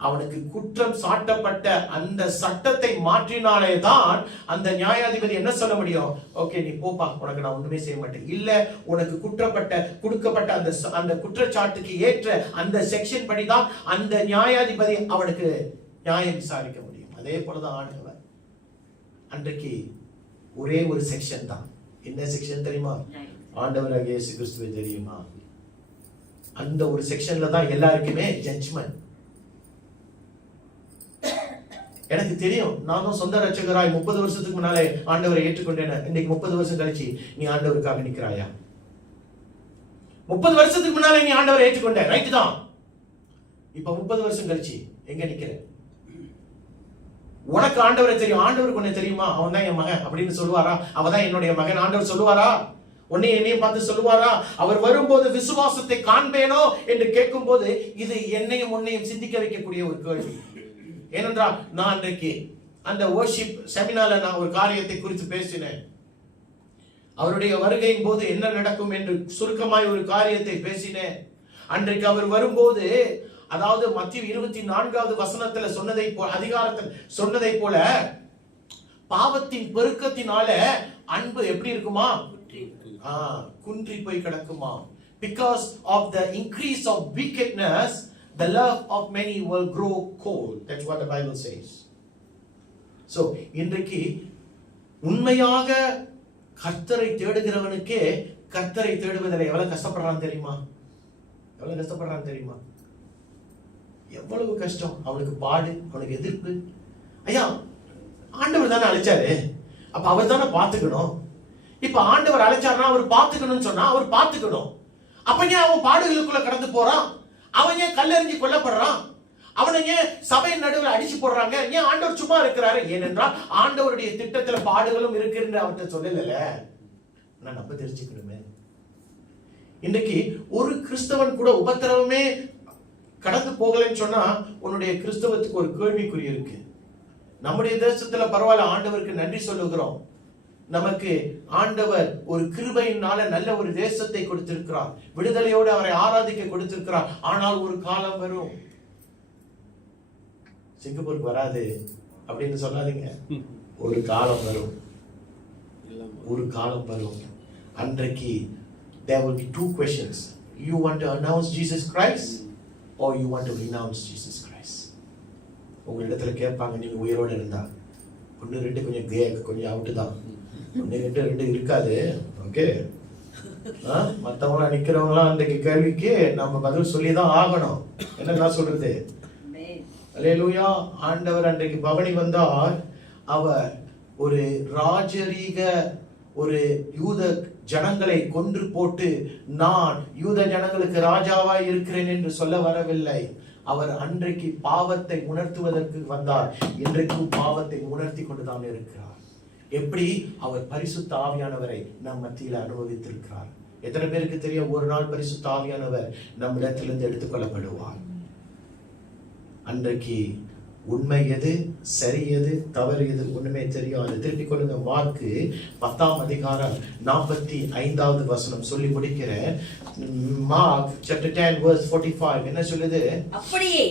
அவனுக்கு குற்றம் சாட்டப்பட்ட அந்த சட்டத்தை மாற்றினாலே தான் அந்த நியாயாதிபதி என்ன சொல்ல முடியும்? ஓகே, நீ போப்பா, உனக்கு நான் ஒண்ணுமே செய்ய மாட்டேன். இல்ல, உனக்கு கொடுக்கப்பட்ட அந்த குற்றச்சாட்டுக்கு ஏற்ற அந்த செக்ஷன் படிதான் அந்த நியாயாதிபதி அவனுக்கு நியாயம் விசாரிக்க முடியும். அதே போலதான் ஆண்டவர். அன்றைக்கு ஒரே ஒரு செக்ஷன் தான். என்ன செக்ஷன் தெரியுமா? ஆண்டவராகிய இயேசு கிறிஸ்துவை தெரியுமா? அந்த ஒரு செக்ஷன்ல தான் எல்லாருக்குமே ஜட்ஜ்மென்ட். எனக்கு தெரியும், நானும் சொந்த ரட்சகராய் 30 வருஷத்துக்கு முன்னாலே ஆண்டவரை ஏற்றுக்கொண்டேன். இன்னைக்கு 30 வருஷம் கழிச்சு நீ ஆண்டவருக்காக நிற்கிறாயா? 30 வருஷத்துக்கு முன்னாலே நீ ஆண்டவரை ஏற்றுக்கொண்ட, ரைட் தான். இப்ப 30 வருஷம் கழிச்சு எங்க நிக்கிற? உனக்கு ஆண்டவரை தெரியும், ஆண்டவருக்கு உன்னை தெரியுமா? அவன் தான் என் மகன் அப்படின்னு சொல்லுவாரா? அவதான் என்னுடைய மகன் ஆண்டவர் சொல்லுவாரா? உன்னையும் என்னையும் பார்த்து சொல்லுவாரா? அவர் வரும்போது விசுவாசத்தை காண்பேனோ என்று கேட்கும் போது இது என்னையும் உன்னையும் சிந்திக்க வைக்கக்கூடிய ஒரு கேள்வி. ஏனென்றால் நான் அன்றைக்கு அந்த வர்ஷிப் செமினார்ல நான் ஒரு காரியத்தை குறித்து பேசினேன். அவருடைய வருகையின் போது என்ன நடக்கும் என்று சுருக்கமாய் ஒரு காரியத்தை பேசினேன். அன்றைக்கு அவர் வரும்போது, அதாவது மத்திய 24வது வசனத்துல சொன்னதை போல, அதிகாரத்தில் சொன்னதை போல, பாவத்தின் பெருக்கத்தினால அன்பு எப்படி இருக்குமா? குன்றி போய் கிடக்குமா? Because of the increase of wickedness, the love of many will grow cold. That's what the Bible says. So, இன்றைக்கு உண்மையாக கர்த்தரை தேடுகிறவனுக்கே கர்த்தரை தேடுவதில் எவ்வளவு கஷ்டப்படுறான் தெரியுமா? எவ்வளவு கஷ்டப்படுறான் தெரியுமா? எவ்வளவு கஷ்டம் அவனுக்கு, பாடு, அவனுக்கு எதிர்ப்பு. ஐயா, ஆண்டவர் தானே அழைச்சாரு, அப்ப அவர் தானே பார்த்துக்கணும். இப்ப ஆண்டவர் அழைச்சாருன்னா அவர் பார்த்துக்கணும்னு சொன்னா அவர் பார்த்துக்கணும். அப்ப ஏன் அவன் பாடுகளுக்குள்ள கடந்து போறான்? அவன் ஏன் கல்லெறிஞ்சு கொல்லப்படுறான்? அவனை ஏன் சபையின் நடுவில் அடிச்சு போடுறாங்க? ஏன் ஆண்டவர் சும்மா இருக்கிறாரு? ஏனென்றால் ஆண்டவருடைய திட்டத்துல பாடுகளும் இருக்குன்னு அவர்கிட்ட சொல்லல. நான் நம்ம தெரிஞ்சுக்கணுமே. இன்றைக்கு ஒரு கிறிஸ்தவன் கூட உபத்திரவமே கடந்து போகலன்னு சொன்னா உன்னுடைய கிறிஸ்தவத்துக்கு ஒரு கேள்விக்குறி இருக்கு. நம்முடைய தேசத்துல பரவாயில்ல, ஆண்டவருக்கு நன்றி சொல்லுகிறோம். நமக்கு ஆண்டவர் ஒரு கிருபையினால நல்ல ஒரு தேசத்தை கொடுத்திருக்கிறார், விடுதலையோடு அவரை ஆராதிக்க கொடுத்திருக்கிறார். ஆனால் ஒரு காலம் வரும், சிங்கப்பூருக்கு வராது அப்படின்னு சொல்லாதீங்க. ஒரு காலம் வரும், ஒரு காலம் வரும். அன்றைக்கு there will be two questions. You want to announce Jesus Christ or you want to renounce Jesus Christ? உங்களிடத்துல கேட்பாங்க, நீங்க உயிரோடு இருந்தா. 1 2 கொஞ்சம் அவுட்டு தான், 1 2 இருக்காது. ஓகே, மற்றவங்களா நிக்கிறவங்களாம் அந்த கேள்விக்கு நம்ம பதில் சொல்லிதான் ஆகணும். என்ன சொல்றது? அல்லேலூயா. ஆண்டவர் அன்றைக்கு பவனி வந்தார். அவர் ஒரு ராஜரீக ஒரு யூத ஜனங்களை கொன்று போட்டு நான் யூத ஜனங்களுக்கு ராஜாவாய் இருக்கிறேன் என்று சொல்ல வரவில்லை. அவர் அன்றைக்கு பாவத்தை உணர்த்துவதற்கு வந்தார். இன்றைக்கும் பாவத்தை உணர்த்தி கொண்டுதான் இருக்கிறார். எப்படி? அவர் பரிசுத்த ஆவியானவரை நம் மத்தியில் அனுபவித்திருக்கிறார். எத்தனை பேருக்கு தெரியும், ஒரு நாள் பரிசுத்த ஆவியானவர் நம்மிடத்திலிருந்து எடுத்துக்கொள்ளப்படுவார். அன்றைக்கு உண்மை எது, சரி எது, தவறு எது ஒண்ணுமே தெரியும். அதை திருப்பிக் கொள்ளுங்க. மார்க்கு 10ஆம் அதிகாரம் 45வது வசனம் சொல்லி முடிக்கிறேன். மார்க் chapter 10 verse 45 என்ன சொல்லுது? அப்படியே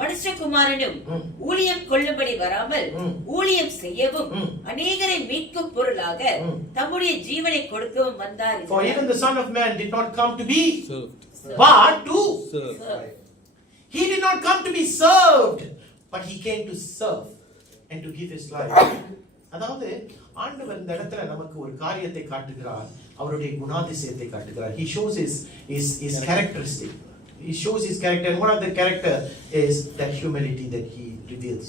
மனுஷகுமாரனும் ஊழியம் கொள்ளும்படி வராமல் ஊழியம் செய்யவும் அநேகரை மீட்கும் பொருளாக தம்முடைய ஜீவனை கொடுக்கவும் வந்தார். For even the Son of Man did not come to be served, but to serve. He did not come to be served, but he came to serve and to give his life. அதாவது ஆண்டவர் இந்த இடத்துல நமக்கு ஒரு காரியத்தை காட்டுகிறார், அவருடைய குணாதிசயத்தை காட்டுகிறார். He shows his characteristic. He shows his character, and one of the character is that humility that he reveals.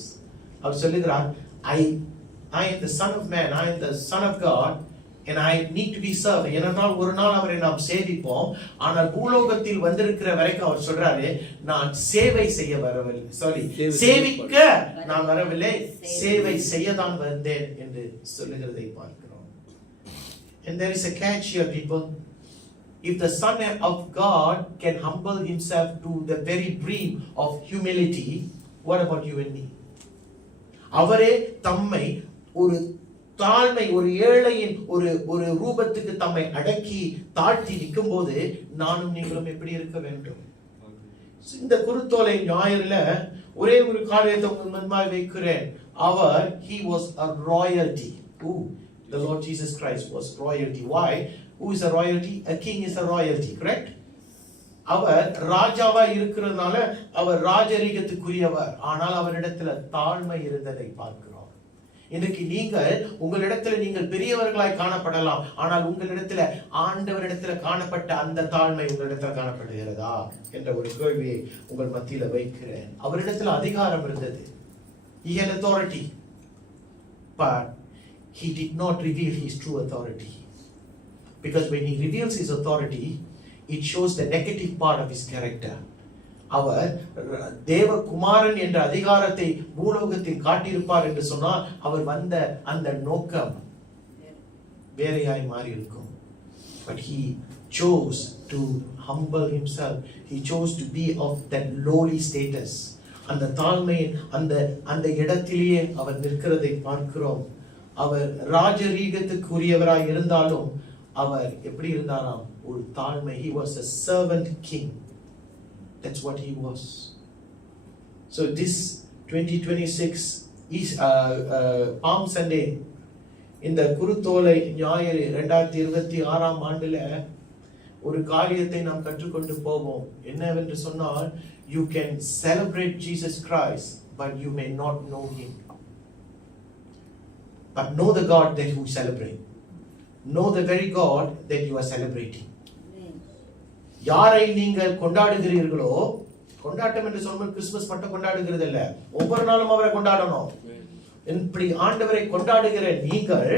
அவர் சொல்லுகிறார், I am the Son of Man, I am the Son of God, and I need to be served. ஏனென்றால் ஒரு நாள் அவரை நாம் சேவிப்போம். ஆனால் பூலோகத்தில் வந்திருக்கிற வரைக்கும் அவர் சொல்றாரு, நான் சேவை செய்ய வரவில்லை, சேவிக்க நான் வரவில்லை, சேவை செய்ய தான் வந்தேன் என்று சொல்லுகிறதை பார்க்கிறோம். And there is a catch here, people. If the Son of God can humble himself to the very brim of humility, what about you and me? அவரே தம்மை ஒரு தாழ்மை, ஒரு ஏழையின் ஒரு ரூபத்துக்கு தம்மை அடக்கி தாழ்த்தி நிற்கும் போது நானும் நீங்களும் எப்படி இருக்க வேண்டும்? இந்த குருத்தோலை ஞாயிறுல ஒரே ஒரு காரியத்தை உங்கள் முன்பாய் வைக்கிறேன். he was a royalty. The Lord Jesus Christ was royalty. Why? Who is a royalty? A king is a royalty, correct? அவர் ராஜாவா இருக்கிறதுனால அவர் ராஜரீகத்துக்குரியவர். ஆனால் அவரிடத்துல தாழ்மை இருந்ததை பார்க்கிறோம். இன்றைக்கு உங்களிடத்துல நீங்கள் பெரியவர்களாய் காணப்படலாம், ஆனால் உங்களிடத்துல ஆண்டவரிடத்துல காணப்பட்ட அந்த தாழ்மை உங்களிடத்துல காணப்படுகிறதா என்ற ஒரு கேள்வியை உங்கள் மத்தியில வைக்கிறேன். அவரிடத்துல அதிகாரம் இருந்தது. He had authority, but he did not reveal his true authority, because when he reveals his authority, it shows the negative part of his character. அவர் தேவகுமாரன் என்ற அதிகாரத்தை பூலோகத்தில் காட்டியிருப்பார் என்று சொன்னால் அவர் வந்த அந்த நோக்கம் வேறையாய் மாறி இருக்கும். But he chose to humble himself. He chose to be of that lowly status. அந்த தாழ்மையின் அந்த இடத்திலேயே அவர் நிற்கிறதை பார்க்கிறோம். அவர் ராஜரீகத்துக்குரியவராய் இருந்தாலும் அவர் எப்படி இருந்தாராம்? ஒரு தாழ்மை. He was a servant king. That's what he was. So this 2026 is Palm Sunday, இந்த குருத்தோலை ஞாயிறு 2026 ஆண்டுல ஒரு காரியத்தை நாம் கற்றுக்கொண்டு போவோம். என்னவென்று சொன்னால், you can celebrate Jesus Christ but you may not know him. But know the God that you celebrate. Know the very God that you are celebrating. யாரை நீங்கள் கொண்டாடுகிறீர்களோ, கொண்டாட்டம் என்று சொன்னால் கிறிஸ்துமஸ் மட்டும் கொண்டாடுகிறது இல்ல, ஒவ்வொரு நாளும் அவரை கொண்டாடணும். இப்படி ஆண்டவரை கொண்டாடுகிற நீங்கள்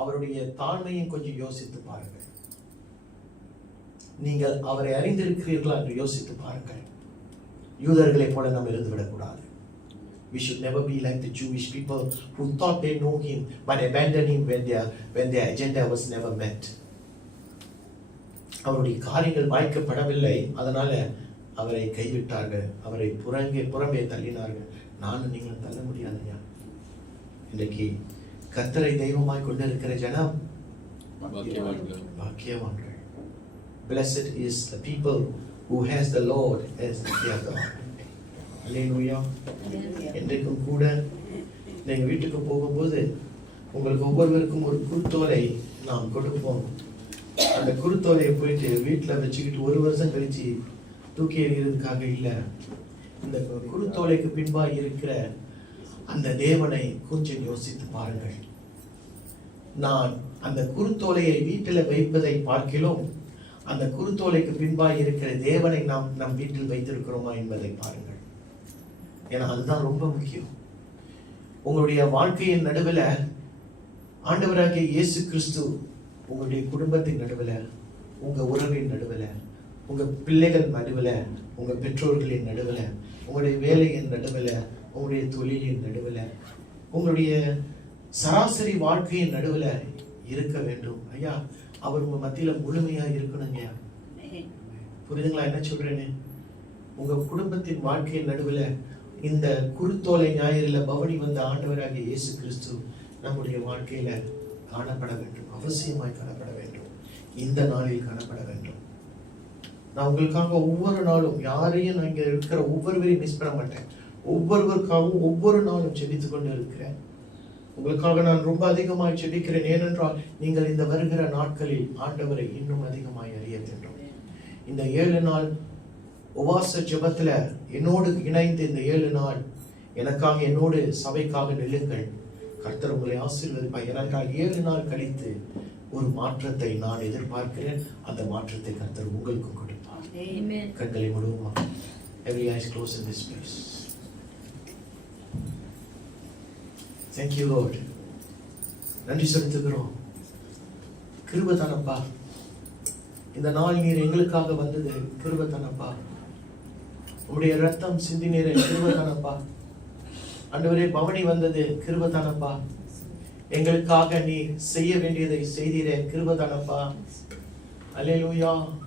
அவருடைய தாழ்மையும் கொஞ்சம் யோசித்து பாருங்கள். நீங்கள் அவரை அறிந்திருக்கிறீர்களா என்று யோசித்து பாருங்கள். யூதர்களை போல நாம் இருந்து விடக்கூடாது. We should never be like the Jewish people who thought they know him but abandoned him when their agenda was never met. அவருடைய காரியங்கள் வாய்க்கப்படவில்லை, அதனால அவரை கைவிட்டார்கள், அவரை புறம்பே தள்ளினார்கள். நானும் நீங்களும் தள்ள முடியாதுயா. இன்றைக்கு கர்த்தரை தெய்வமாய் கொண்டிருக்கிற ஜனம் பாக்கியவான்கள். Blessed is the people who has the Lord as their God. Hallelujah. இன்றைக்கும் கூட நீங்க வீட்டுக்கு போகும்போது உங்களுக்கு ஒவ்வொருவருக்கும் ஒரு குருத்தோலை நாம் கொடுப்போம். அந்த குருத்தோலையை போயிட்டு வீட்டில் வச்சுக்கிட்டு 1 வருஷம் கழிச்சு தூக்கி எறிகிறதுக்காக இல்லை. இந்த குருத்தோலைக்கு பின்பாக இருக்கிற அந்த தேவனை கொஞ்சம் யோசித்து பாருங்கள். நான் அந்த குருத்தோலையை வீட்டில் வைப்பதை பார்க்கிலும் அந்த குருத்தோலைக்கு பின்பாக இருக்கிற தேவனை நாம் நம் வீட்டில் வைத்திருக்கிறோமா என்பதை பாருங்கள். ஏன்னா அதுதான் ரொம்ப முக்கியம். உங்களுடைய வாழ்க்கையின் நடுவில் ஆண்டவராகிய இயேசு கிறிஸ்து உங்களுடைய குடும்பத்தின் நடுவில், உங்க உறவின் நடுவில், உங்க பிள்ளைகள் நடுவில், உங்க பெற்றோர்களின் நடுவில், உங்களுடைய வேலையின் நடுவில், உங்களுடைய தொழிலின் நடுவில், உங்களுடைய சராசரி வாழ்க்கையின் நடுவில் இருக்க வேண்டும். ஐயா, அவர் உங்க மத்தியில முழுமையா இருக்கணுங்க. புரியுதுங்களா என்ன சொல்றேன்னு? உங்க குடும்பத்தின் வாழ்க்கையின் நடுவில் இந்த குருத்தோலை ஞாயிறில் பவனி வந்த ஆண்டவராகிய இயேசு கிறிஸ்து நம்முடைய வாழ்க்கையில காணப்பட வேண்டும், அவசியமாய் காணப்பட வேண்டும். இந்த நாளில் காணப்பட வேண்டும். நான் உங்களுக்காக ஒவ்வொரு நாளும் யாரையும் நான் இங்க இருக்கிற ஒவ்வொருவரையும் மிஸ் பண்ண மாட்டேன். ஒவ்வொருவருக்காகவும் ஒவ்வொரு நாளும் ஜெபித்துக் கொண்டு இருக்கிறேன். உங்களுக்காக நான் ரொம்ப அதிகமாய் ஜெபிக்கிறேன். ஏனென்றால் நீங்கள் இந்த வருகிற நாட்களில் ஆண்டவரை இன்னும் அதிகமாய் அறிய வேண்டும். இந்த 7 நாள் உபவாச ஜெபத்துல என்னோடு இணைந்து இந்த 7 நாள் எனக்காக என்னோடு சபைக்காக நில்லுங்கள். கர்த்தர் உங்களை ஆசீர்வதிப்பார். ஏனென்றால் 7 நாள் கழித்து ஒரு மாற்றத்தை நான் எதிர்பார்க்கிறேன். அந்த மாற்றத்தை கர்த்தர் உங்களுக்கு கொடுப்பார். கண்களை மூடுவோமா? Every eyes closed in this place. Thank you Lord. நன்றி செலுத்துகிறோம். கிருபை தானப்பா. இந்த நாள் நீர் எங்களுக்காக வந்தது கிருபை தானப்பா. உம்முடைய ரத்தம் சிந்தினீரே கிருபை தானப்பா. ஆண்டவரே பவனி வந்தது கிருபை தானப்பா. எங்களுக்காக நீ செய்ய வேண்டியதை செய்தீரே கிருபை தானப்பா. அல்லேலூயா.